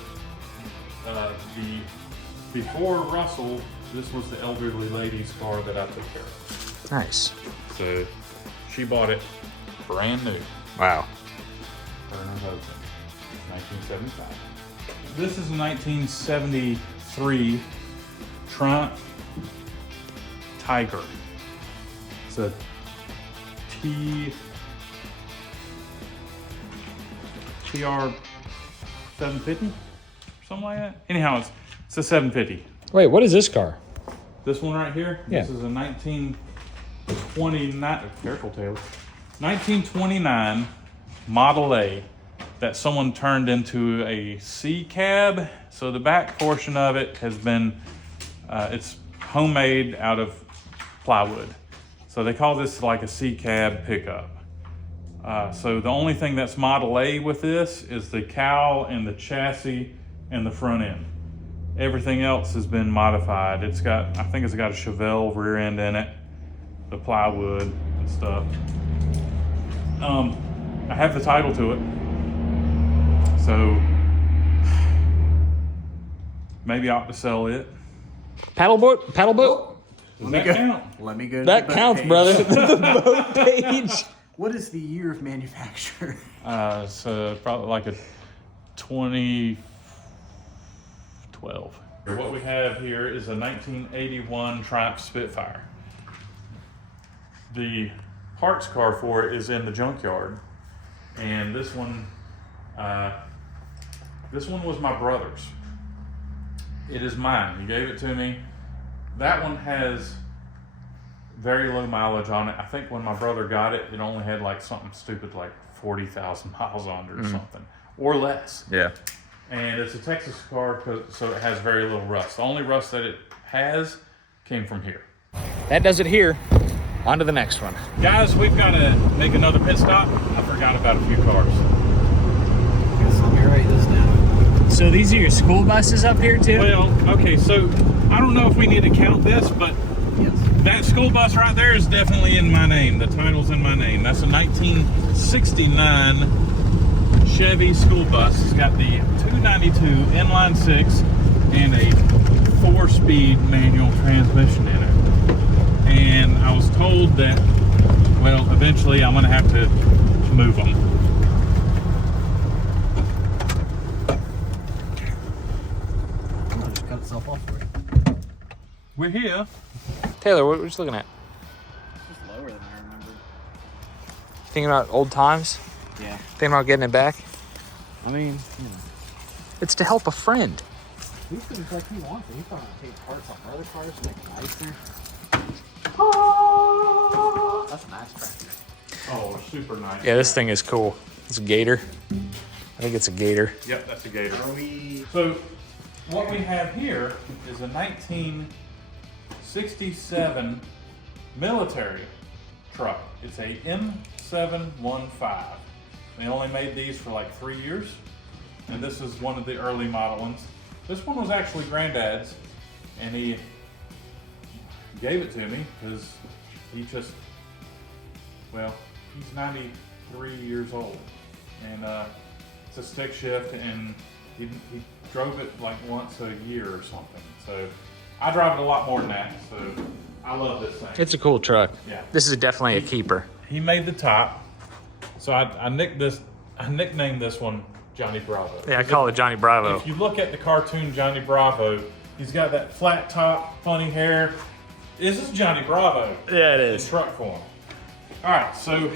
before Russell. This was the elderly lady's car that I took care of. Nice. So she bought it brand new. Wow. Her and her husband. 1975. This is a 1973 Trump Tiger. It's a TR 750, something like that. Anyhow, it's a 750. Wait, what is this car? This one right here. Yeah. This is a 1929. Careful, Taylor. 1929 Model A that someone turned into a C cab. So the back portion of it has been, it's homemade out of plywood. So they call this like a C cab pickup. So the only thing that's Model A with this is the cowl and the chassis and the front end. Everything else has been modified. It's got, I think it's got a Chevelle rear end in it, the plywood and stuff. I have the title to it. So maybe I ought to sell it. Paddle boat? Paddle boat? Does that count? Let me go to That the counts, page. brother. The boat page. What is the year of manufacture? So probably like a 2012. What we have here is a 1981 Triumph Spitfire. The parts car for it is in the junkyard, and this one was my brother's. It is mine. He gave it to me. That one has very low mileage on it. I think when my brother got it, it only had like something stupid like 40,000 miles on it or something, or less. Yeah. And it's a Texas car, so it has very little rust. The only rust that it has came from here. That does it here. On to the next one. Guys, we've got to make another pit stop. I forgot about a few cars. Guess let me write this down. So these are your school buses up here too? Well, okay, so I don't know if we need to count this, but Yes. that school bus right there is definitely in my name. The title's in my name. That's a 1969 Chevy school bus. It's got the 292 inline 6 and a 4-speed manual transmission in it. And I was told that, well, eventually I'm gonna have to move them. I'm gonna just cut itself off for you. We're here. Taylor, what were you looking at? It's just lower than I remember. Thinking about old times? Yeah. Thinking about getting it back? I mean, It's to help a friend. he seems like he wants it. He's probably gonna take parts off other cars to make it nicer. That's a nice tractor. Oh, super nice. Yeah, this thing is cool. It's a Gator. I think it's a Gator. Yep, that's a Gator. So, what we have here is a 1967 military truck. It's a M715. They only made these for like 3 years, and this is one of the early model ones. This one was actually Granddad's, and he gave it to me because he just, well, he's 93 years old, and it's a stick shift, and he drove it like once a year or something. So I drive it a lot more than that. So I love this thing. It's a cool truck. Yeah. This is definitely a keeper. He made the top, so I nicknamed this one Johnny Bravo. Yeah, I call it Johnny Bravo. If you look at the cartoon Johnny Bravo, he's got that flat top, funny hair. This is Johnny Bravo. Yeah, it In is. truck form. All right, so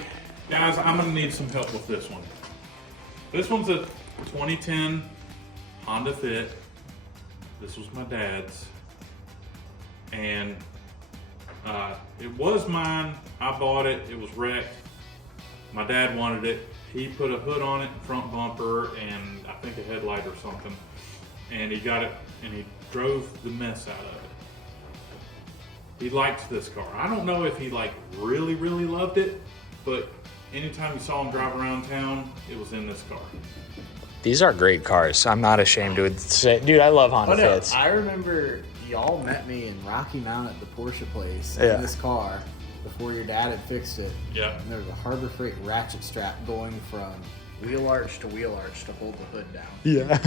guys, I'm gonna need some help with this one. This one's a 2010 Honda Fit. This was my dad's, and it was mine. I bought it. It was wrecked. My dad wanted it. He put a hood on it, front bumper, and I think a headlight or something. And he got it, and he drove the mess out of it. He liked this car. I don't know if he like really loved it, but anytime you saw him drive around town, it was in this car. These are great cars. I'm not ashamed to say, dude, I love Honda Fits. I remember y'all met me in Rocky Mount at the Porsche place Yeah. in this car before your dad had fixed it. Yeah. And there was a Harbor Freight ratchet strap going from wheel arch to hold the hood down. Yeah.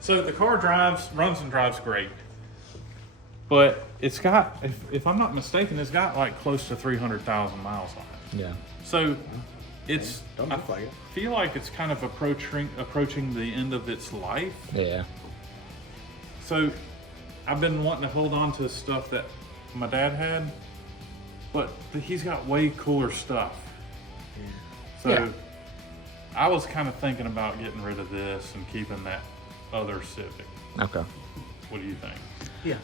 So the car runs and drives great. But it's got, if I'm not mistaken, it's got like close to 300,000 miles on it. Yeah. So it's, Don't I look like it. feel like it's kind of approaching the end of its life. Yeah. So I've been wanting to hold on to stuff that my dad had, but he's got way cooler stuff. So Yeah. I was kind of thinking about getting rid of this and keeping that other Civic. Okay. What do you think? Yeah.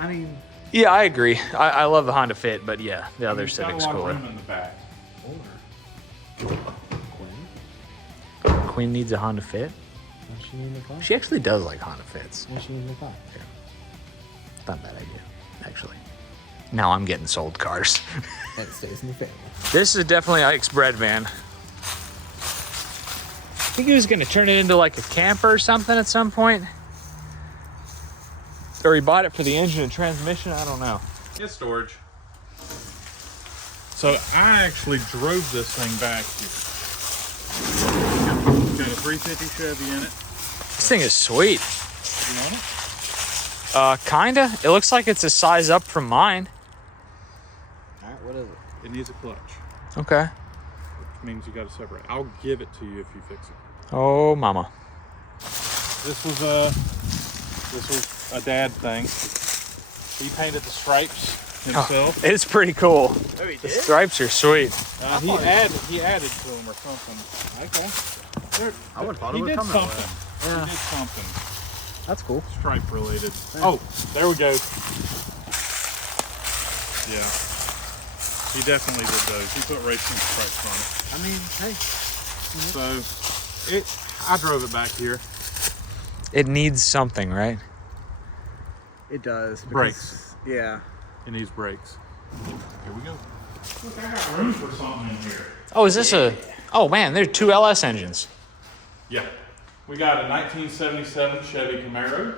I mean, Yeah, I agree. I love the Honda Fit, but yeah, the other It's got Civic's a lot of cooler. room in the back. Queen needs a Honda Fit. what she need in the car? She actually does like Honda Fits. What she need in the car? Not a bad idea, actually. Now I'm getting sold cars. And it stays in the family. This is definitely Ike's bread van. I think he was gonna turn it into like a camper or something at some point. Or he bought it for the engine and transmission, I don't know. It's storage. So I actually drove this thing back here. Got a 350 Chevy in it. This thing is sweet. You want it? Kinda. It looks like it's a size up from mine. All right, what is it? It needs a clutch, Okay. which means you got to separate. I'll give it to you if you fix it. Oh, mama. This was a dad thing. He painted the stripes himself. It's pretty cool. Oh, he The stripes are sweet. He added to them or something. Okay. I would've thought it He would did come that something. way. He Yeah. did something. That's cool. Stripe related. Oh, there we go. Yeah. He definitely did those. He put racing stripes on it. I mean, hey. So I drove it back here. It needs something, right? It does. Brakes. Yeah. It needs brakes. Here we go. Look, I got room for something in here. Oh, is this a... Oh, man, there's two LS engines. Yeah. We got a 1977 Chevy Camaro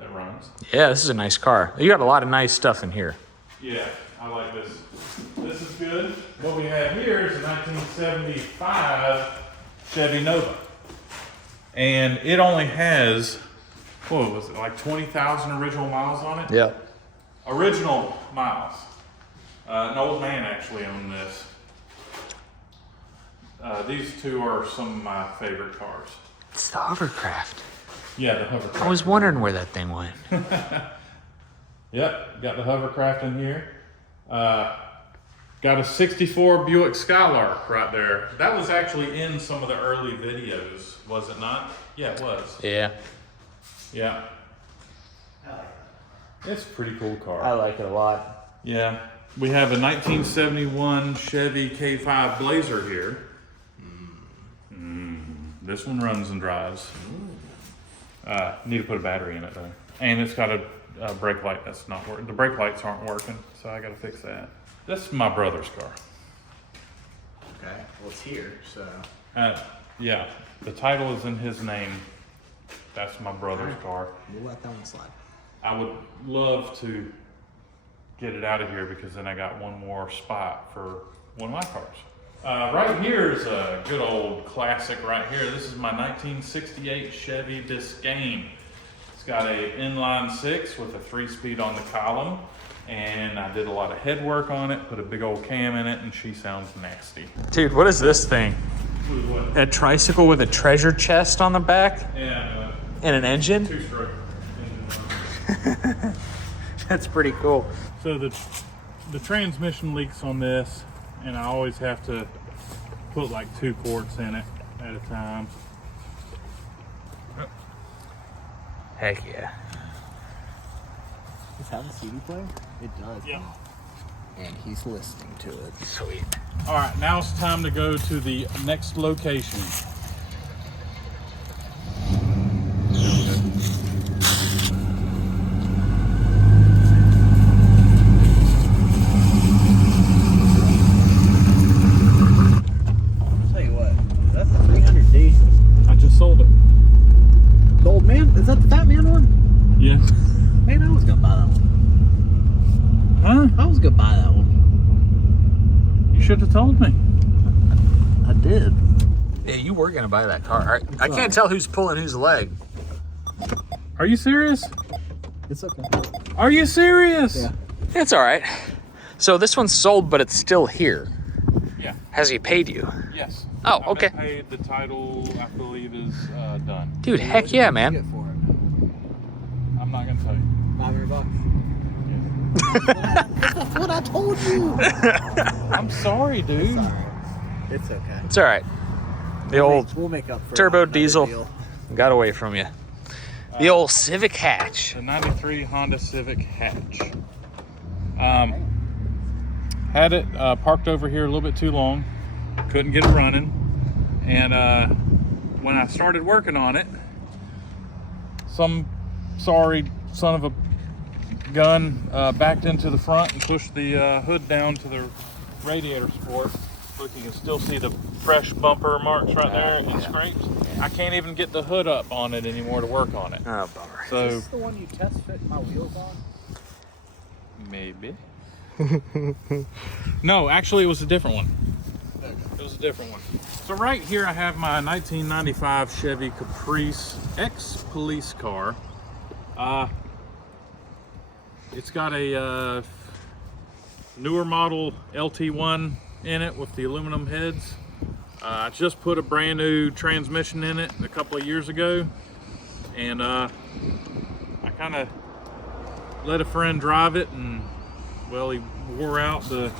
that runs. Yeah, this is a nice car. You got a lot of nice stuff in here. Yeah, I like this. This is good. What we have here is a 1975 Chevy Nova. And it only has, what was it, like 20,000 original miles on it? Yeah. Original miles. An old man actually owned this. These two are some of my favorite cars. It's the hovercraft. Yeah, the hovercraft. I was wondering where that thing went. Yep, got the hovercraft in here. Got a 64 Buick Skylark right there. That was actually in some of the early videos, was it not? Yeah, it was. Yeah. Yeah. It's a pretty cool car. I like it a lot. Yeah. We have a 1971 Chevy K5 Blazer here. This one runs and drives. Need to put a battery in it though. And it's got a brake light that's not working. The brake lights aren't working, so I gotta fix that. This is my brother's car. Okay, well it's here, so. Yeah, the title is in his name. That's my brother's car. We'll let that one slide. I would love to get it out of here because then I got one more spot for one of my cars. Right here is a good old classic right here. This is my 1968 Chevy Biscayne. It's got a inline 6 with a 3-speed on the column. And I did a lot of head work on it, put a big old cam in it, and she sounds nasty. Dude, what is this thing? What? A tricycle with a treasure chest on the back Yeah, and an engine? 2-stroke engine. That's pretty cool. So the transmission leaks on this, and I always have to put like 2 quarts in it at a time. Heck yeah. Does it have a CD player? It does. Yeah. And he's listening to it. Sweet. All right, now it's time to go to the next location. I'll tell you what, that's the 300D. I just sold it. The old man? Is that the fat man one? Yeah. Man, I was gonna buy that one. Huh? I was gonna buy that one. You should have told me. I did. Yeah, you were gonna buy that car. I can't tell who's pulling whose leg. Are you serious? It's okay. Are you serious? Yeah. It's all right. So this one's sold, but it's still here. Yeah. Has he paid you? Yes. Oh, I've okay. been paid. The title, I believe, is done. Dude, heck yeah, man. Get for it. I'm not gonna tell you. $500. Yeah. That's what I told you. I'm sorry, dude. Sorry. It's okay. It's all right. The old We'll make up for turbo another diesel deal. got away from you. The old Civic hatch. The 93 Honda Civic hatch. Had it parked over here a little bit too long. Couldn't get it running. And when I started working on it, some sorry son of a gun backed into the front and pushed the hood down to the radiator support. Look, you can still see the fresh bumper marks right there and scrapes. I can't even get the hood up on it anymore to work on it. Oh, bummer. So Is this the one you test fit my wheels on? maybe. No, actually it was a different one. It was a different one. So right here I have my 1995 Chevy Caprice ex-police car. It's got a newer model LT1 in it with the aluminum heads. I just put a brand new transmission in it a couple of years ago, and I kind of let a friend drive it, and well, he wore out the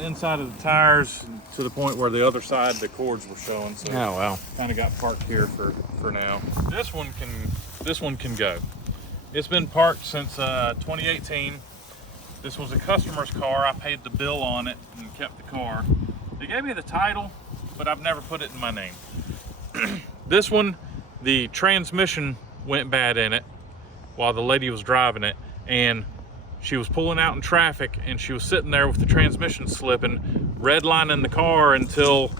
inside of the tires to the point where the other side the cords were showing, so Oh, wow. kind of got parked here for now. This one can go. It's been parked since 2018. This was a customer's car. I paid the bill on it and kept the car. They gave me the title, but I've never put it in my name. This one, the transmission went bad in it while the lady was driving it, and she was pulling out in traffic, and she was sitting there with the transmission slipping, redlining the car until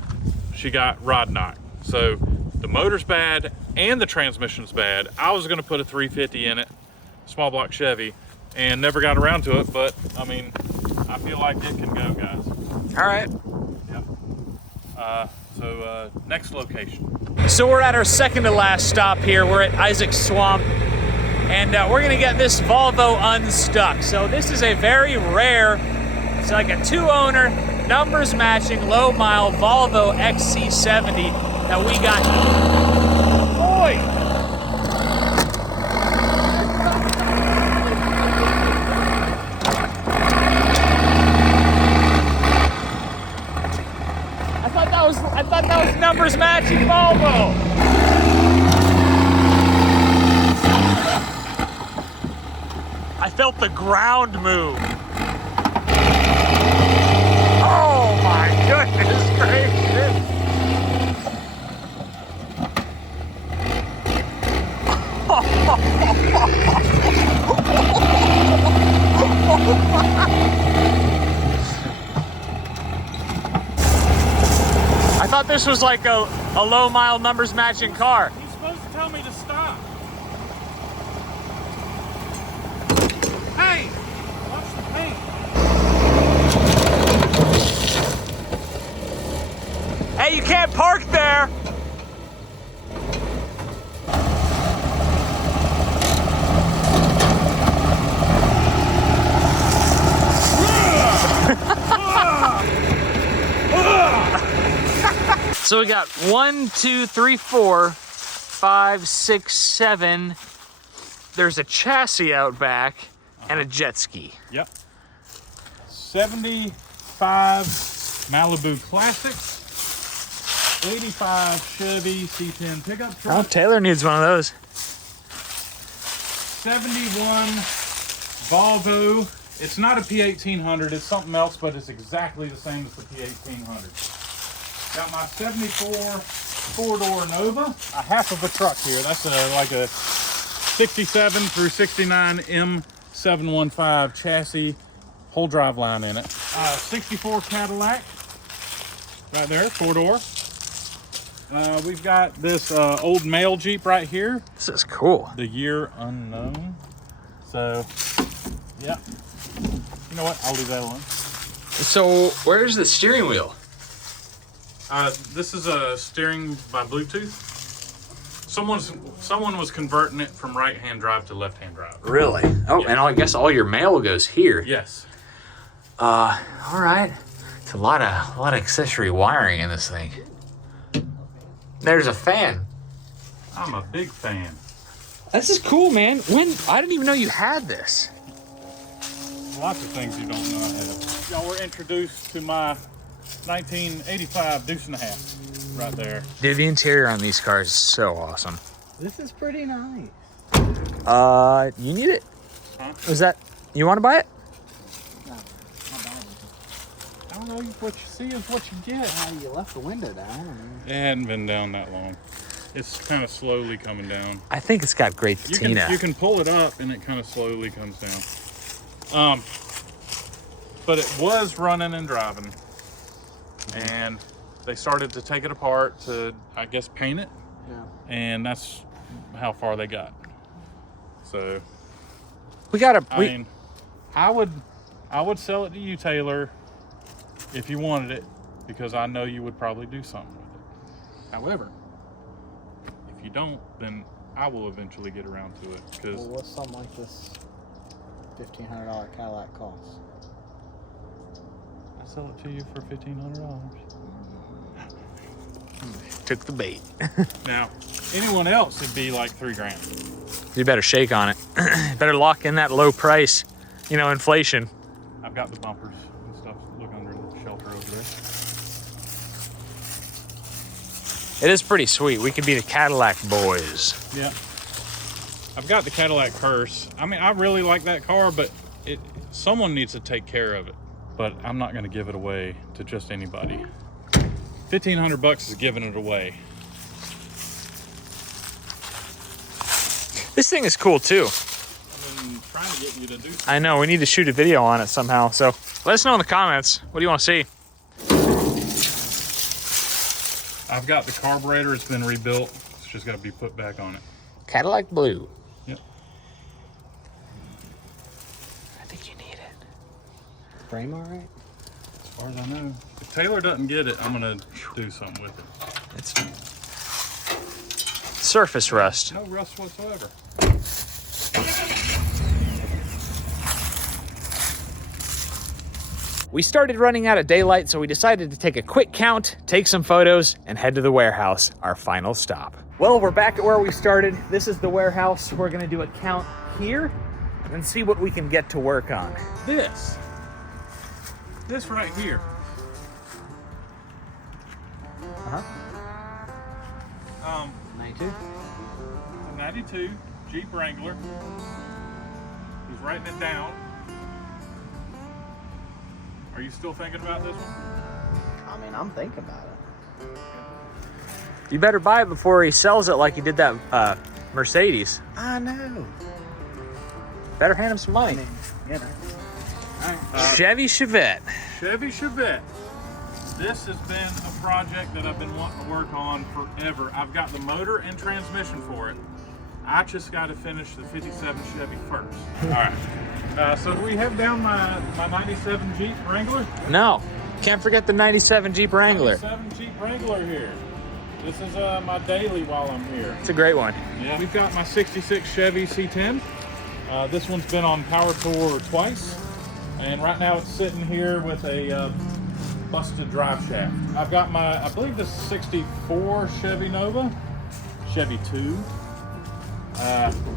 she got rod knocked. So the motor's bad and the transmission's bad. I was gonna put a 350 in it, small block Chevy, and never got around to it, but I mean, I feel like it can go, guys. All right. Yep. So next location. So we're at our second to last stop here. We're at Isaac's Swamp, and we're gonna get this Volvo unstuck. So this is a very rare, it's like a 2-owner, numbers matching, low mile Volvo XC70 that we got. Boy! I thought that was numbers matching Volvo. I felt the ground move. Oh my goodness gracious. I thought this was like a low mile numbers matching car. He's supposed to tell me to stop. Hey, watch the paint. Hey, you can't park there. So we got 1, 2, 3, 4, 5, 6, 7. There's a chassis out back and a jet ski. Yep. 75 Malibu Classics. 85 Chevy C10 pickup truck. Oh, Taylor needs one of those. 71 Volvo. It's not a P1800. It's something else, but it's exactly the same as the P1800. Got my 74 4-door Nova. A half of a truck here. That's like a 67 through 69 M715 chassis, whole drive line in it. 64 Cadillac, right there, 4-door. We've got this old mail Jeep right here. This is cool. The year unknown. So, yeah. You know what? I'll leave that alone. So where's the steering wheel? This is a steering by Bluetooth. Someone was converting it from right-hand drive to left-hand drive. Really? Oh, Yes. and I guess all your mail goes here. Yes. All right. It's a lot of accessory wiring in this thing. There's a fan. I'm a big fan. This is cool, man. I didn't even know you had this. Lots of things you don't know I have. Y'all were introduced to my 1985 Deuce and a Half right there. Dude, the interior on these cars is so awesome. This is pretty nice. You need it? Huh? Is that, you want to buy it? No, not bad. I don't know, what you see is what you get. You left the window down. I mean, It hadn't been down that long. It's kind of slowly coming down. I think it's got great patina. You can pull it up and it kind of slowly comes down. But it was running and driving. And they started to take it apart to, I guess, paint it. yeah. And that's how far they got. So, I would sell it to you, Taylor, if you wanted it, because I know you would probably do something with it. However, if you don't, then I will eventually get around to it. Because Well, what's something like this $1,500 Cadillac cost? I sell it to you for $1,500. Took the bait. Now, anyone else, it'd be like $3,000. You better shake on it. Better lock in that low price. You know, inflation. I've got the bumpers and stuff. Look under the shelter over there. It is pretty sweet. We could be the Cadillac boys. Yeah. I've got the Cadillac hearse. I mean, I really like that car, but someone needs to take care of it. But I'm not going to give it away to just anybody. $1,500 is giving it away. This thing is cool too. I've been trying to get you to do something. I know, we need to shoot a video on it somehow. So let us know in the comments. What do you want to see? I've got the carburetor. It's been rebuilt. It's just got to be put back on it. Cadillac blue. Yep. I think you need it. Frame all right? It's As far as I know. If Taylor doesn't get it, I'm gonna do something with it. It's surface rust. No rust whatsoever. We started running out of daylight, so we decided to take a quick count, take some photos, and head to the warehouse, our final stop. Well, we're back at where we started. This is the warehouse. We're gonna do a count here and see what we can get to work on. This right here. 92? 92 Jeep Wrangler. He's writing it down. Are you still thinking about this one? I mean, I'm thinking about it. You better buy it before he sells it like he did that Mercedes. I know. Better hand him some money. I mean, you know. All right. Chevy Chevette. Chevy Chevette. This has been a project that I've been wanting to work on forever. I've got the motor and transmission for it. I just got to finish the 57 Chevy first. All right. So do we have down my 97 Jeep Wrangler? No, can't forget the 97 Jeep Wrangler. 97 Jeep Wrangler here. This is my daily while I'm here. It's a great one. Yeah. We've got my 66 Chevy C10. This one's been on Power Tour twice. And right now it's sitting here with a busted drive shaft. I've got my, I believe this is 64 Chevy Nova. Chevy 2.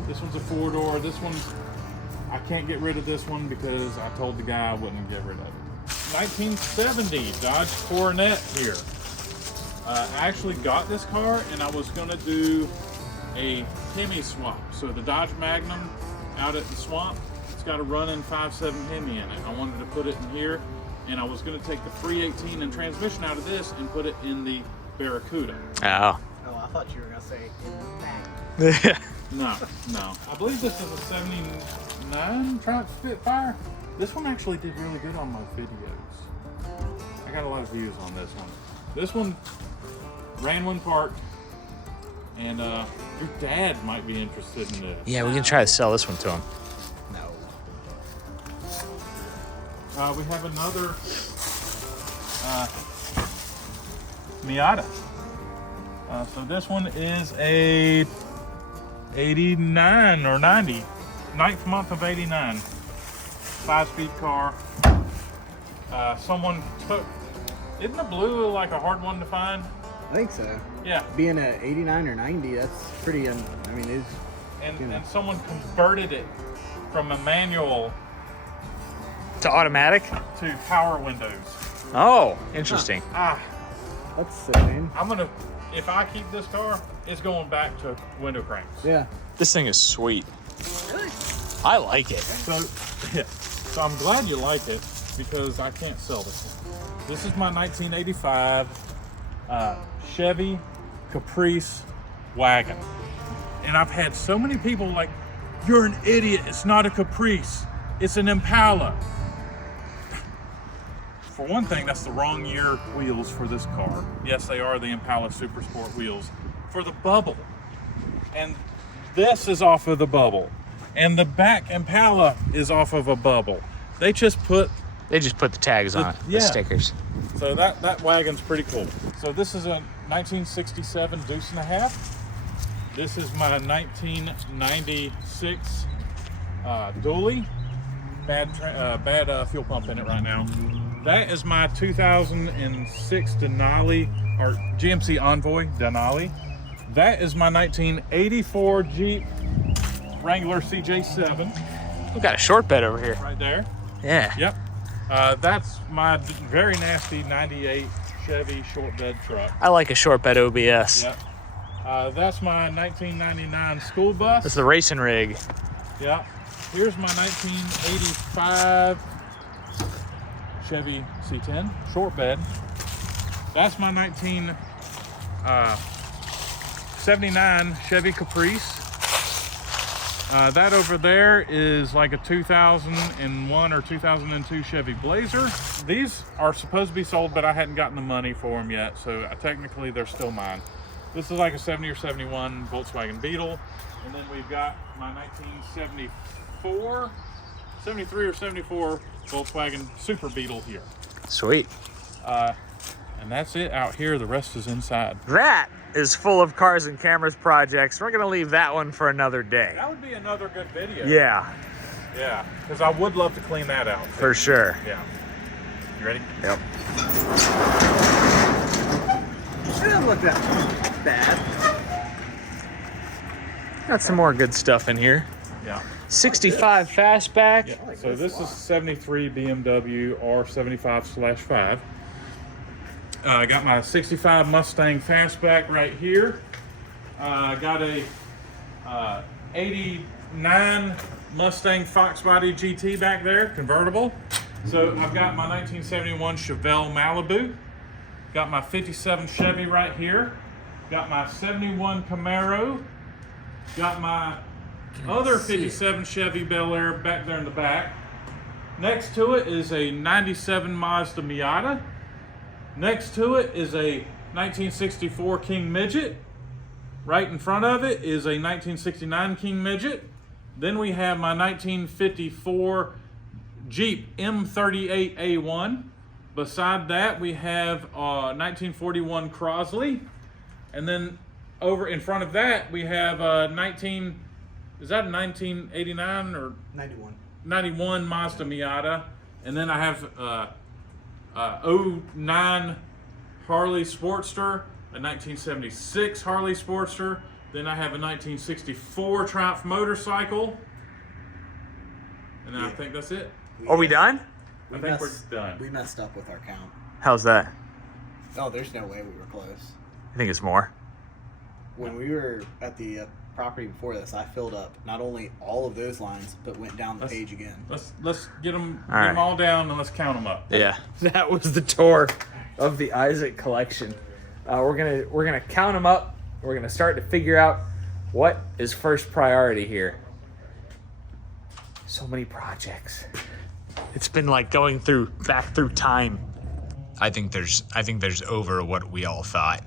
This one's a 4-door. This one, I can't get rid of this one because I told the guy I wouldn't get rid of it. 1970 Dodge Coronet here. I actually got this car and I was gonna do a Hemi swap. So the Dodge Magnum out at the swamp, it's got a running 5.7 Hemi in it. I wanted to put it in here and I was gonna take the 318 and transmission out of this and put it in the Barracuda. Oh. Oh, I thought you were going to say in the back. No. I believe this is a 79 Triumph Spitfire. This one actually did really good on my videos. I got a lot of views on this one. This one ran when parked, and your dad might be interested in this. Yeah, we can try to sell this one to him. No. We have another Miata. So this one is a 89 or 90, 9th month of 89, 5-speed car. Someone took, isn't the blue like a hard one to find? I think so. Yeah. Being a 89 or 90, that's pretty, I mean, it's... And someone converted it from a manual To automatic? to power windows. Oh, interesting. That's sick, man. I'm gonna, if I keep this car, it's going back to window cranks. Yeah. This thing is sweet. I like it. So I'm glad you like it because I can't sell this one. This is my 1985 Chevy Caprice wagon. And I've had so many people like, you're an idiot, it's not a Caprice, it's an Impala. For one thing, that's the wrong year wheels for this car. Yes, they are the Impala Super Sport wheels for the bubble. And this is off of the bubble. And the back Impala is off of a bubble. They just put the tags on it, yeah. the stickers. So that wagon's pretty cool. So this is a 1967 Deuce and a Half. This is my 1996 Dually. Bad fuel pump in it right now. That is my 2006 Denali, or GMC Envoy Denali. That is my 1984 Jeep Wrangler CJ7. We got a short bed over here. Right there. Yeah. Yep. That's my very nasty 98 Chevy short bed truck. I like a short bed OBS. Yep. That's my 1999 school bus. That's the racing rig. Yep. Here's my 1985 Chevy C10 short bed. That's my 1979 Chevy Caprice. That over there is like a 2001 or 2002 Chevy Blazer. These are supposed to be sold, but I hadn't gotten the money for them yet, so technically they're still mine. This is like a 70 or 71 Volkswagen Beetle. And then we've got my 1974, 73 or 74 Volkswagen Super Beetle here. Sweet. And that's it out here. The rest is inside. That is full of cars and cameras projects. We're gonna leave that one for another day. That would be another good video. Yeah, Yeah, because I would love to clean that out. for sure. Yeah. You ready? Yep. It doesn't look that bad. Got some more good stuff in here. Yeah. 65 fastback. Yeah. like So this this a is lot. 73 BMW R75/5. I got my 65 Mustang fastback right here. Got a 89 Mustang Fox Body GT back there, convertible. So I've got my 1971 Chevelle Malibu. Got my 57 Chevy right here. Got my 71 Camaro. Got my other 57 Chevy Bel Air back there in the back. Next to it is a 97 Mazda Miata. Next to it is a 1964 King Midget. Right in front of it is a 1969 King Midget. Then we have my 1954 Jeep M38A1. Beside that, we have 1941 Crosley. And then over in front of that, we have is that a 1989 or 91 Mazda Miata. And then I have 09 Harley Sportster, a 1976 Harley Sportster. Then I have a 1964 Triumph motorcycle. And then I think that's it. Are we done? I think we're done. We messed up with our count. How's that? Oh, there's no way we were close. I think it's more. When we were at the property before this, I filled up not only all of those lines, but went down the page again. Let's get them right. all down and let's count them up. Yeah. That was the tour of the Isaac collection. We're gonna count them up. We're gonna start to figure out what is first priority here. So many projects. It's been like going back through time. I think there's over what we all thought.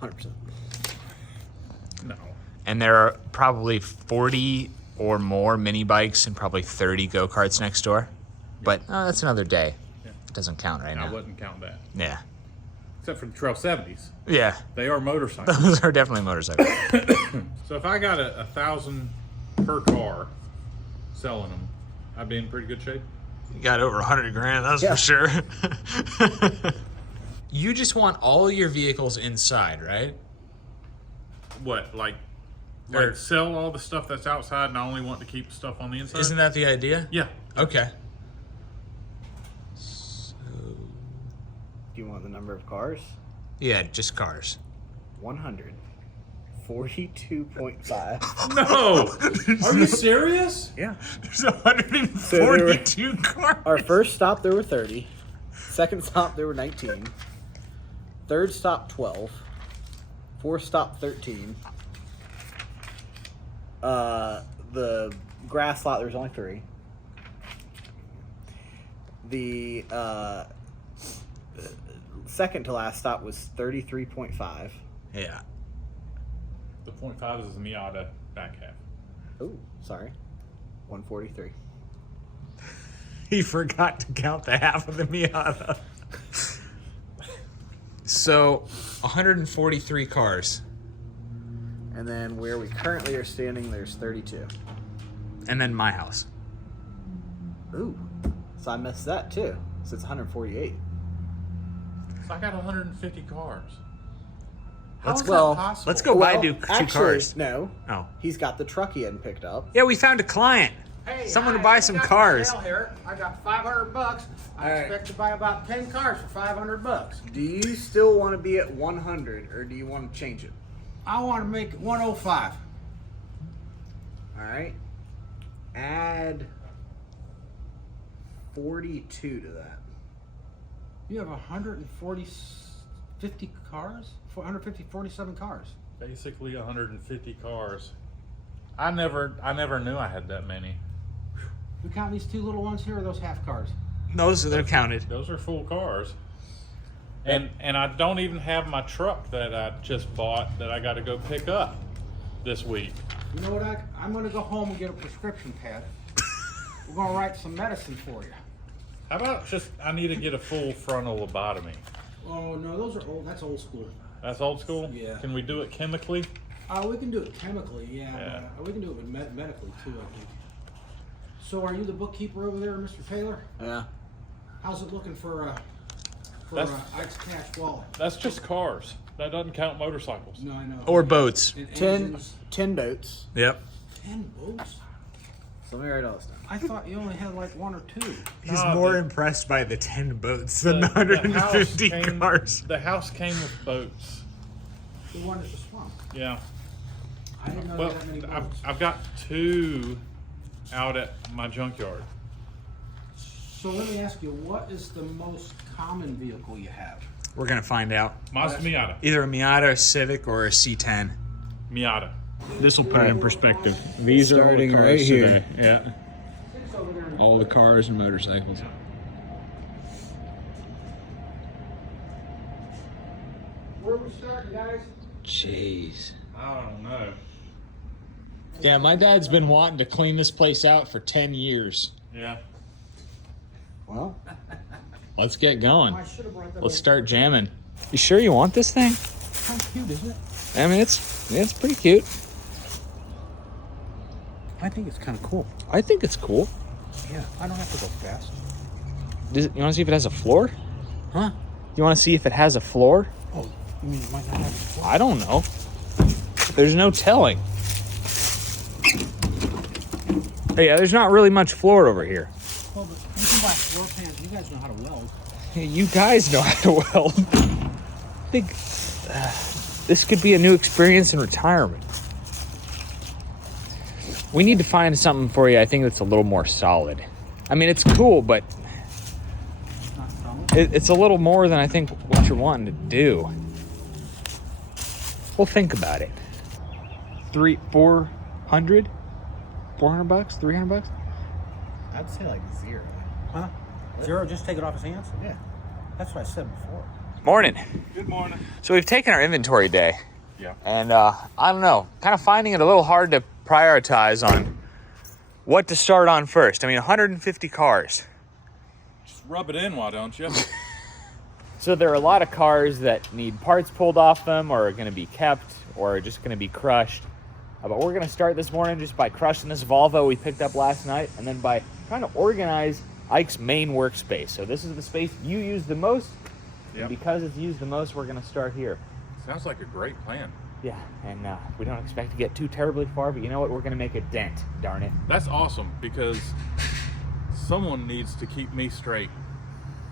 100%. No. And there are probably 40 or more mini bikes and probably 30 go-karts next door. But that's another day. Yeah. It doesn't count right I now. wouldn't count that. Yeah. Except for the Trail 70s. Yeah. They are motorcycles. Those are definitely motorcycles. So if I got a 1,000 per car selling them, I'd be in pretty good shape. You got over 100 grand, that's for sure. You just want all your vehicles inside, right? What, like Or- sell all the stuff that's outside and I only want to keep stuff on the inside? Isn't that the idea? Yeah. Okay. Do you want the number of cars? Yeah, just cars. 142.5. No! Are you serious? Yeah. There's 142 cars. Our first stop, there were 30. Second stop, there were 19. Third stop, 12. Fourth stop, 13. The grass lot, there was only 3. The second to last stop was 33.5. Yeah. The 0.5 is the Miata back half. Oh, sorry. 143. He forgot to count the half of the Miata. So, 143 cars. And then where we currently are standing, there's 32. And then my house. Ooh. So I missed that too. So it's 148. So I got 150 cars. How Let's is go. that possible? Let's go buy two actually, cars. No. Oh. He's got the truck he hadn't picked up. Yeah, we found a client. Someone to buy some cars. Here. I got $500. I All right. expect to buy about 10 cars for $500. Do you still want to be at 100 or do you want to change it? I want to make it 105. All right. Add 42 to that. You have 50 cars? 47 cars. Basically 150 cars. I never knew I had that many. We count these 2 little ones here, or those half cars? They're counted. Those are full cars. And I don't even have my truck that I just bought that I got to go pick up this week. You know what? I'm going to go home and get a prescription pad. We're going to write some medicine for you. How about just, I need to get a full frontal lobotomy. Oh no, those are old. That's old school. That's old school? Yeah. Can we do it chemically? We can do it chemically, yeah. But we can do it with medically too, I think. So, are you the bookkeeper over there, Mr. Taylor? Yeah. How's it looking for Ike's cash wallet? That's just cars. That doesn't count motorcycles. No, I know. Or boats. And 10 engines. boats. Yep. 10 boats. So let me write all this down. I thought you only had like 1 or 2. He's Nah, more the- impressed by the 10 boats than the The 150 house came- cars. The house came with boats. The one at the swamp. Yeah. I didn't know Well, that many boats. I've got 2 out at my junkyard. So let me ask you, what is the most common vehicle you have? We're gonna find out. Mine's Miata. Either a Miata, a Civic, or a C10. Miata. This will put it in perspective. These are all the Starting cars right here. today. Yeah. All the cars and motorcycles. Where are we starting, guys? Jeez. I don't know. Yeah, my dad's been wanting to clean this place out for 10 years. Yeah. Well, Let's get going. I should have brought that. Let's start jamming. You sure you want this thing? Kind of cute, isn't it? I mean, it's pretty cute. I think it's kind of cool. I think it's cool. Yeah, I don't have to go fast. You want to see if it has a floor? Huh? You want to see if it has a floor? Oh, you mean it might not have a floor? I don't know. There's no telling. Hey, yeah, there's not really much floor over here. Well, but you can buy floor pans. You guys know how to weld. Hey, you guys know how to weld. I think this could be a new experience in retirement. We need to find something for you, I think, that's a little more solid. I mean, it's cool, but Not solid. it's a little more than I think what you're wanting to do. We'll think about it. 400 bucks, 300 bucks. I'd say like 0. Huh? 0, just take it off his hands? Yeah. That's what I said before. Morning. Good morning. So we've taken our inventory day, Yeah. and I don't know, kind of finding it a little hard to prioritize on what to start on first. I mean, 150 cars. Just rub it in, why don't you? So there are a lot of cars that need parts pulled off them, or are going to be kept, or are just going to be crushed. But we're going to start this morning just by crushing this Volvo we picked up last night, and then by trying to organize Ike's main workspace. So this is the space you use the most. Yep. And because it's used the most, we're going to start here. Sounds like a great plan. Yeah, and we don't expect to get too terribly far, but you know what? We're going to make a dent, darn it. That's awesome because someone needs to keep me straight.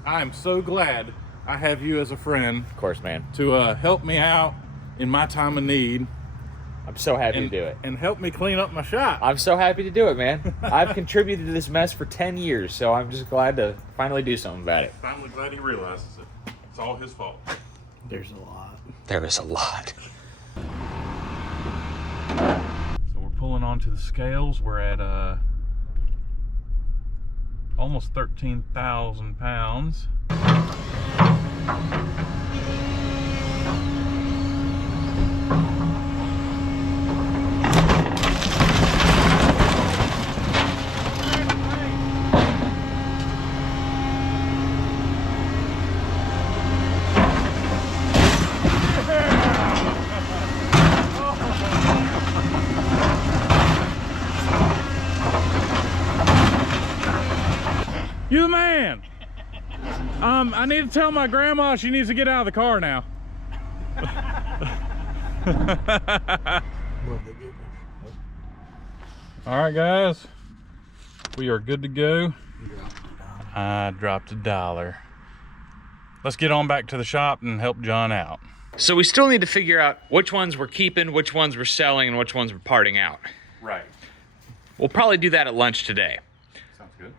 I am so glad I have you as a friend Of course, man. to help me out in my time of need I'm so happy and to do it. and help me clean up my shop. I'm so happy to do it, man. I've contributed to this mess for 10 years, so I'm just glad to finally do something about it. Finally glad he realizes it. It's all his fault. There's a lot. There is a lot. So we're pulling onto the scales. We're at almost 13,000 pounds. You the man. I need to tell my grandma she needs to get out of the car now. All right, guys, we are good to go. I dropped $1. Let's get on back to the shop and help John out. So we still need to figure out which ones we're keeping, which ones we're selling, and which ones we're parting out. Right. We'll probably do that at lunch today. Sounds good.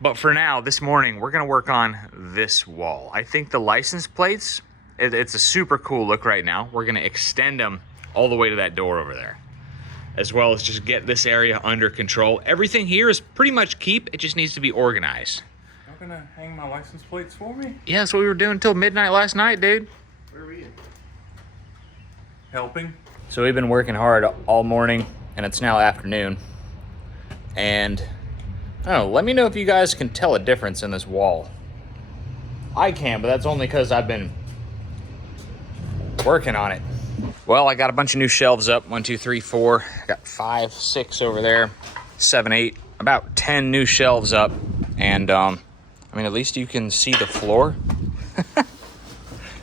But for now, this morning, we're gonna work on this wall. I think the license plates, it's a super cool look right now. We're gonna extend them all the way to that door over there, as well as just get this area under control. Everything here is pretty much keep, it just needs to be organized. Y'all gonna hang my license plates for me? Yeah, that's what we were doing till midnight last night, dude. Where were you? Helping? So we've been working hard all morning, and it's now afternoon. And I don't know, let me know if you guys can tell a difference in this wall. I can, but that's only because I've been working on it. Well, I got a bunch of new shelves up. 1, 2, 3, 4. I got 5, 6 over there. 7, 8. About 10 new shelves up. And, I mean, at least you can see the floor.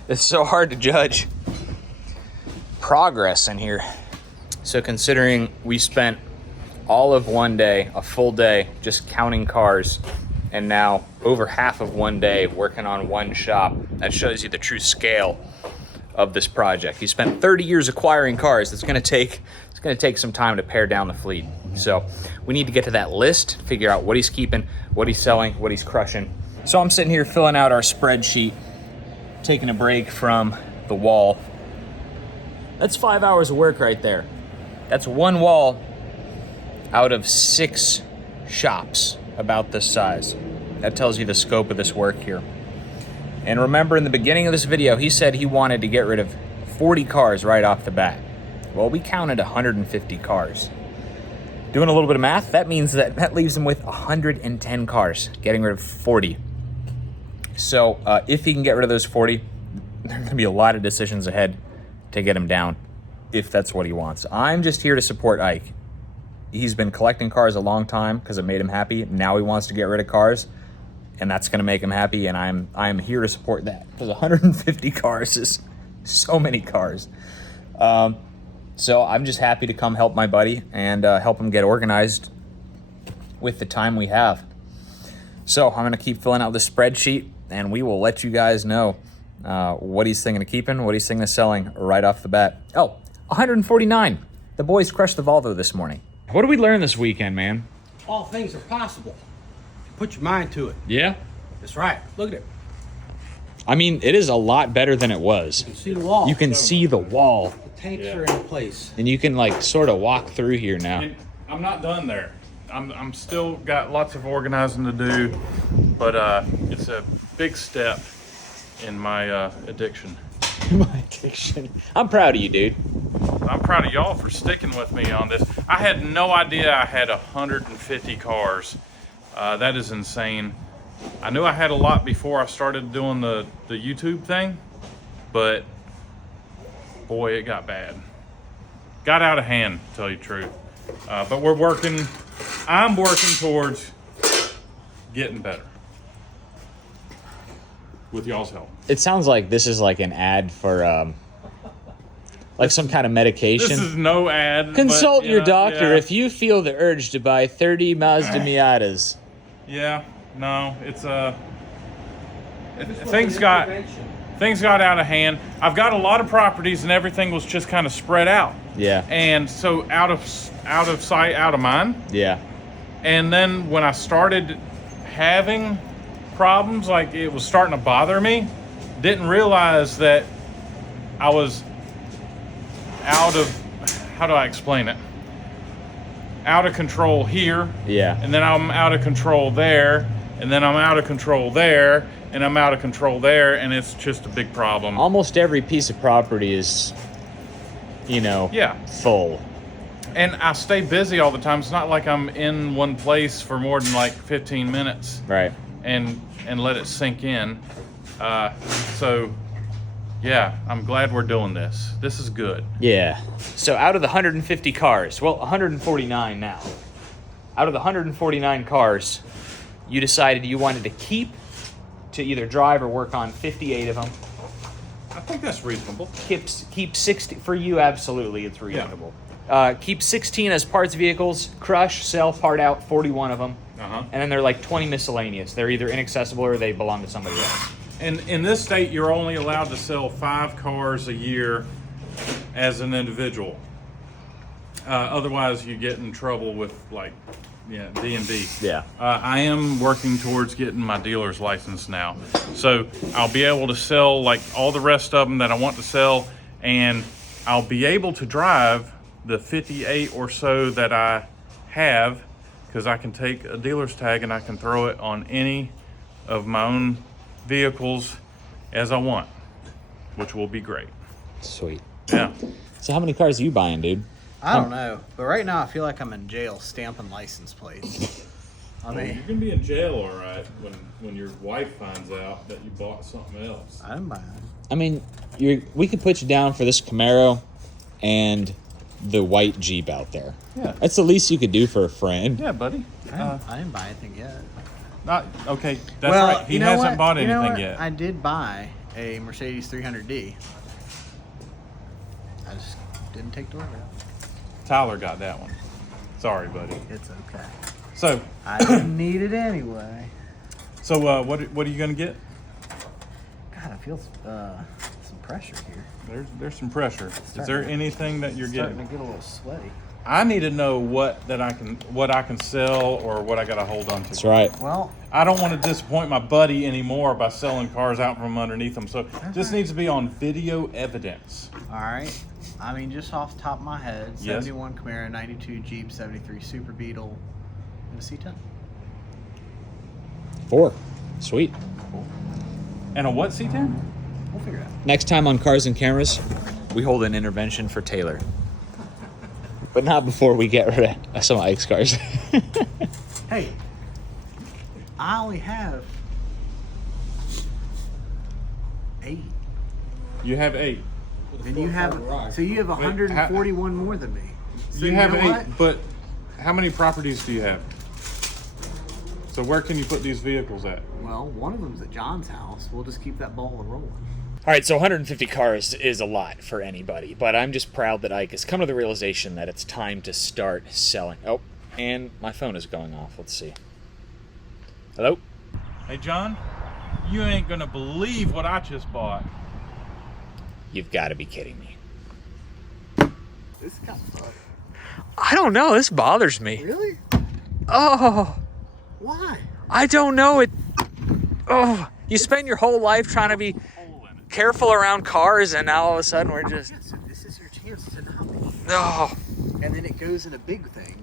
It's so hard to judge progress in here. So considering we spent all of one day, a full day, just counting cars, and now over half of one day working on one shop, that shows you the true scale of this project. He spent 30 years acquiring cars. It's gonna take some time to pare down the fleet. So we need to get to that list, figure out what he's keeping, what he's selling, what he's crushing. So I'm sitting here filling out our spreadsheet, taking a break from the wall. That's 5 hours of work right there. That's one wall out of 6 shops about this size. That tells you the scope of this work here. And remember, in the beginning of this video, he said he wanted to get rid of 40 cars right off the bat. Well, we counted 150 cars. Doing a little bit of math, that means that leaves him with 110 cars, getting rid of 40. So if he can get rid of those 40, there are gonna be a lot of decisions ahead to get him down, if that's what he wants. I'm just here to support Ike. He's been collecting cars a long time because it made him happy. Now he wants to get rid of cars, and that's gonna make him happy, and I'm here to support that, because 150 cars is so many cars. So I'm just happy to come help my buddy and help him get organized with the time we have. So I'm gonna keep filling out this spreadsheet, and we will let you guys know what he's thinking of keeping, what he's thinking of selling right off the bat. Oh, 149. The boys crushed the Volvo this morning. What did we learn this weekend, man? All things are possible. Put your mind to it. Yeah? That's right. Look at it. I mean, it is a lot better than it was. You can see the wall. You can see the wall, The tanks are in place. and you can like sort of walk through here now. And I'm not done there. I'm still got lots of organizing to do, but it's a big step in my addiction. My addiction. I'm proud of you, dude. I'm proud of y'all for sticking with me on this. I had no idea I had 150 cars. That is insane. I knew I had a lot before I started doing the YouTube thing, but boy, it got bad. Got out of hand, to tell you the truth. But I'm working towards getting better with y'all's help. It sounds like this is like an ad for like some kind of medication. This is no ad. Consult but, your doctor yeah. if you feel the urge to buy 30 Mazda Miatas. Yeah, no, it's things got out of hand. I've got a lot of properties, and everything was just kind of spread out. Yeah. And so out of sight, out of mind. Yeah. And then when I started having problems, like it was starting to bother me, didn't realize that I was out of, how do I explain it? Out of control here. Yeah. And then I'm out of control there. And then I'm out of control there. And I'm out of control there. And it's just a big problem. Almost every piece of property is, Yeah. full. And I stay busy all the time. It's not like I'm in one place for more than like 15 minutes. Right. And let it sink in. So yeah, I'm glad we're doing this. This is good. Yeah. So out of the 150 cars, well, 149 now. Out of the 149 cars, you decided you wanted to keep, to either drive or work on 58 of them. I think that's reasonable. Keep 60 for you. Absolutely, it's reasonable. Keep 16 as parts vehicles. Crush, sell, part out 41 of them. Uh-huh. And then they're like 20 miscellaneous. They're either inaccessible or they belong to somebody else. And in this state, you're only allowed to sell 5 cars a year as an individual. Otherwise, you get in trouble with like, D&D. Yeah. I am working towards getting my dealer's license now. So I'll be able to sell like all the rest of them that I want to sell, and I'll be able to drive the 58 or so that I have, because I can take a dealer's tag and I can throw it on any of my own vehicles as I want, which will be great. Sweet. Yeah. So how many cars are you buying, dude? I don't know, but right now I feel like I'm in jail stamping license plates. Are they? You can be in jail, all right, when your wife finds out that you bought something else. I didn't buy it. I mean, we could put you down for this Camaro and the white Jeep out there. Yeah. That's the least you could do for a friend. Yeah, buddy. I didn't buy anything yet. Not okay. That's right. He hasn't bought anything yet. I did buy a Mercedes 300D. I just didn't take the order out. Tyler got that one. Sorry, buddy. It's okay. So, I didn't need it anyway. so what are you gonna get? God, I feel some pressure here. There's some pressure. Is there anything that you're Starting getting? to get a little sweaty. I need to know what I can sell or what I got to hold on to. That's right. Well, I don't want to disappoint my buddy anymore by selling cars out from underneath him. So this needs to be on video evidence. all right. I mean, just off the top of my head, Yes. 71 Camaro, 92 Jeep, 73 Super Beetle, and a C10. 4. Sweet. And a what C10? We'll figure it out. Next time on Cars and Cameras, we hold an intervention for Taylor. But not before we get rid of some Ike's cars. Hey, I only have 8. You have 8. And you have, so you have 141 more than me. So You have know 8, what? but how many properties do you have? So where can you put these vehicles at? Well, one of them's at John's house. We'll just keep that ball rolling. All right, so 150 cars is a lot for anybody, but I'm just proud that Ike has come to the realization that it's time to start selling. Oh, and my phone is going off. Let's see. Hello? Hey, John, you ain't gonna believe what I just bought. You've got to be kidding me. This is kind of fun. I don't know. This bothers me. Really? Oh, Why? I don't know. Oh, you spend your whole life trying to be careful around cars, and now all of a sudden we're just... Yeah, so this is your chance to not be. Oh. And then it goes in a big thing.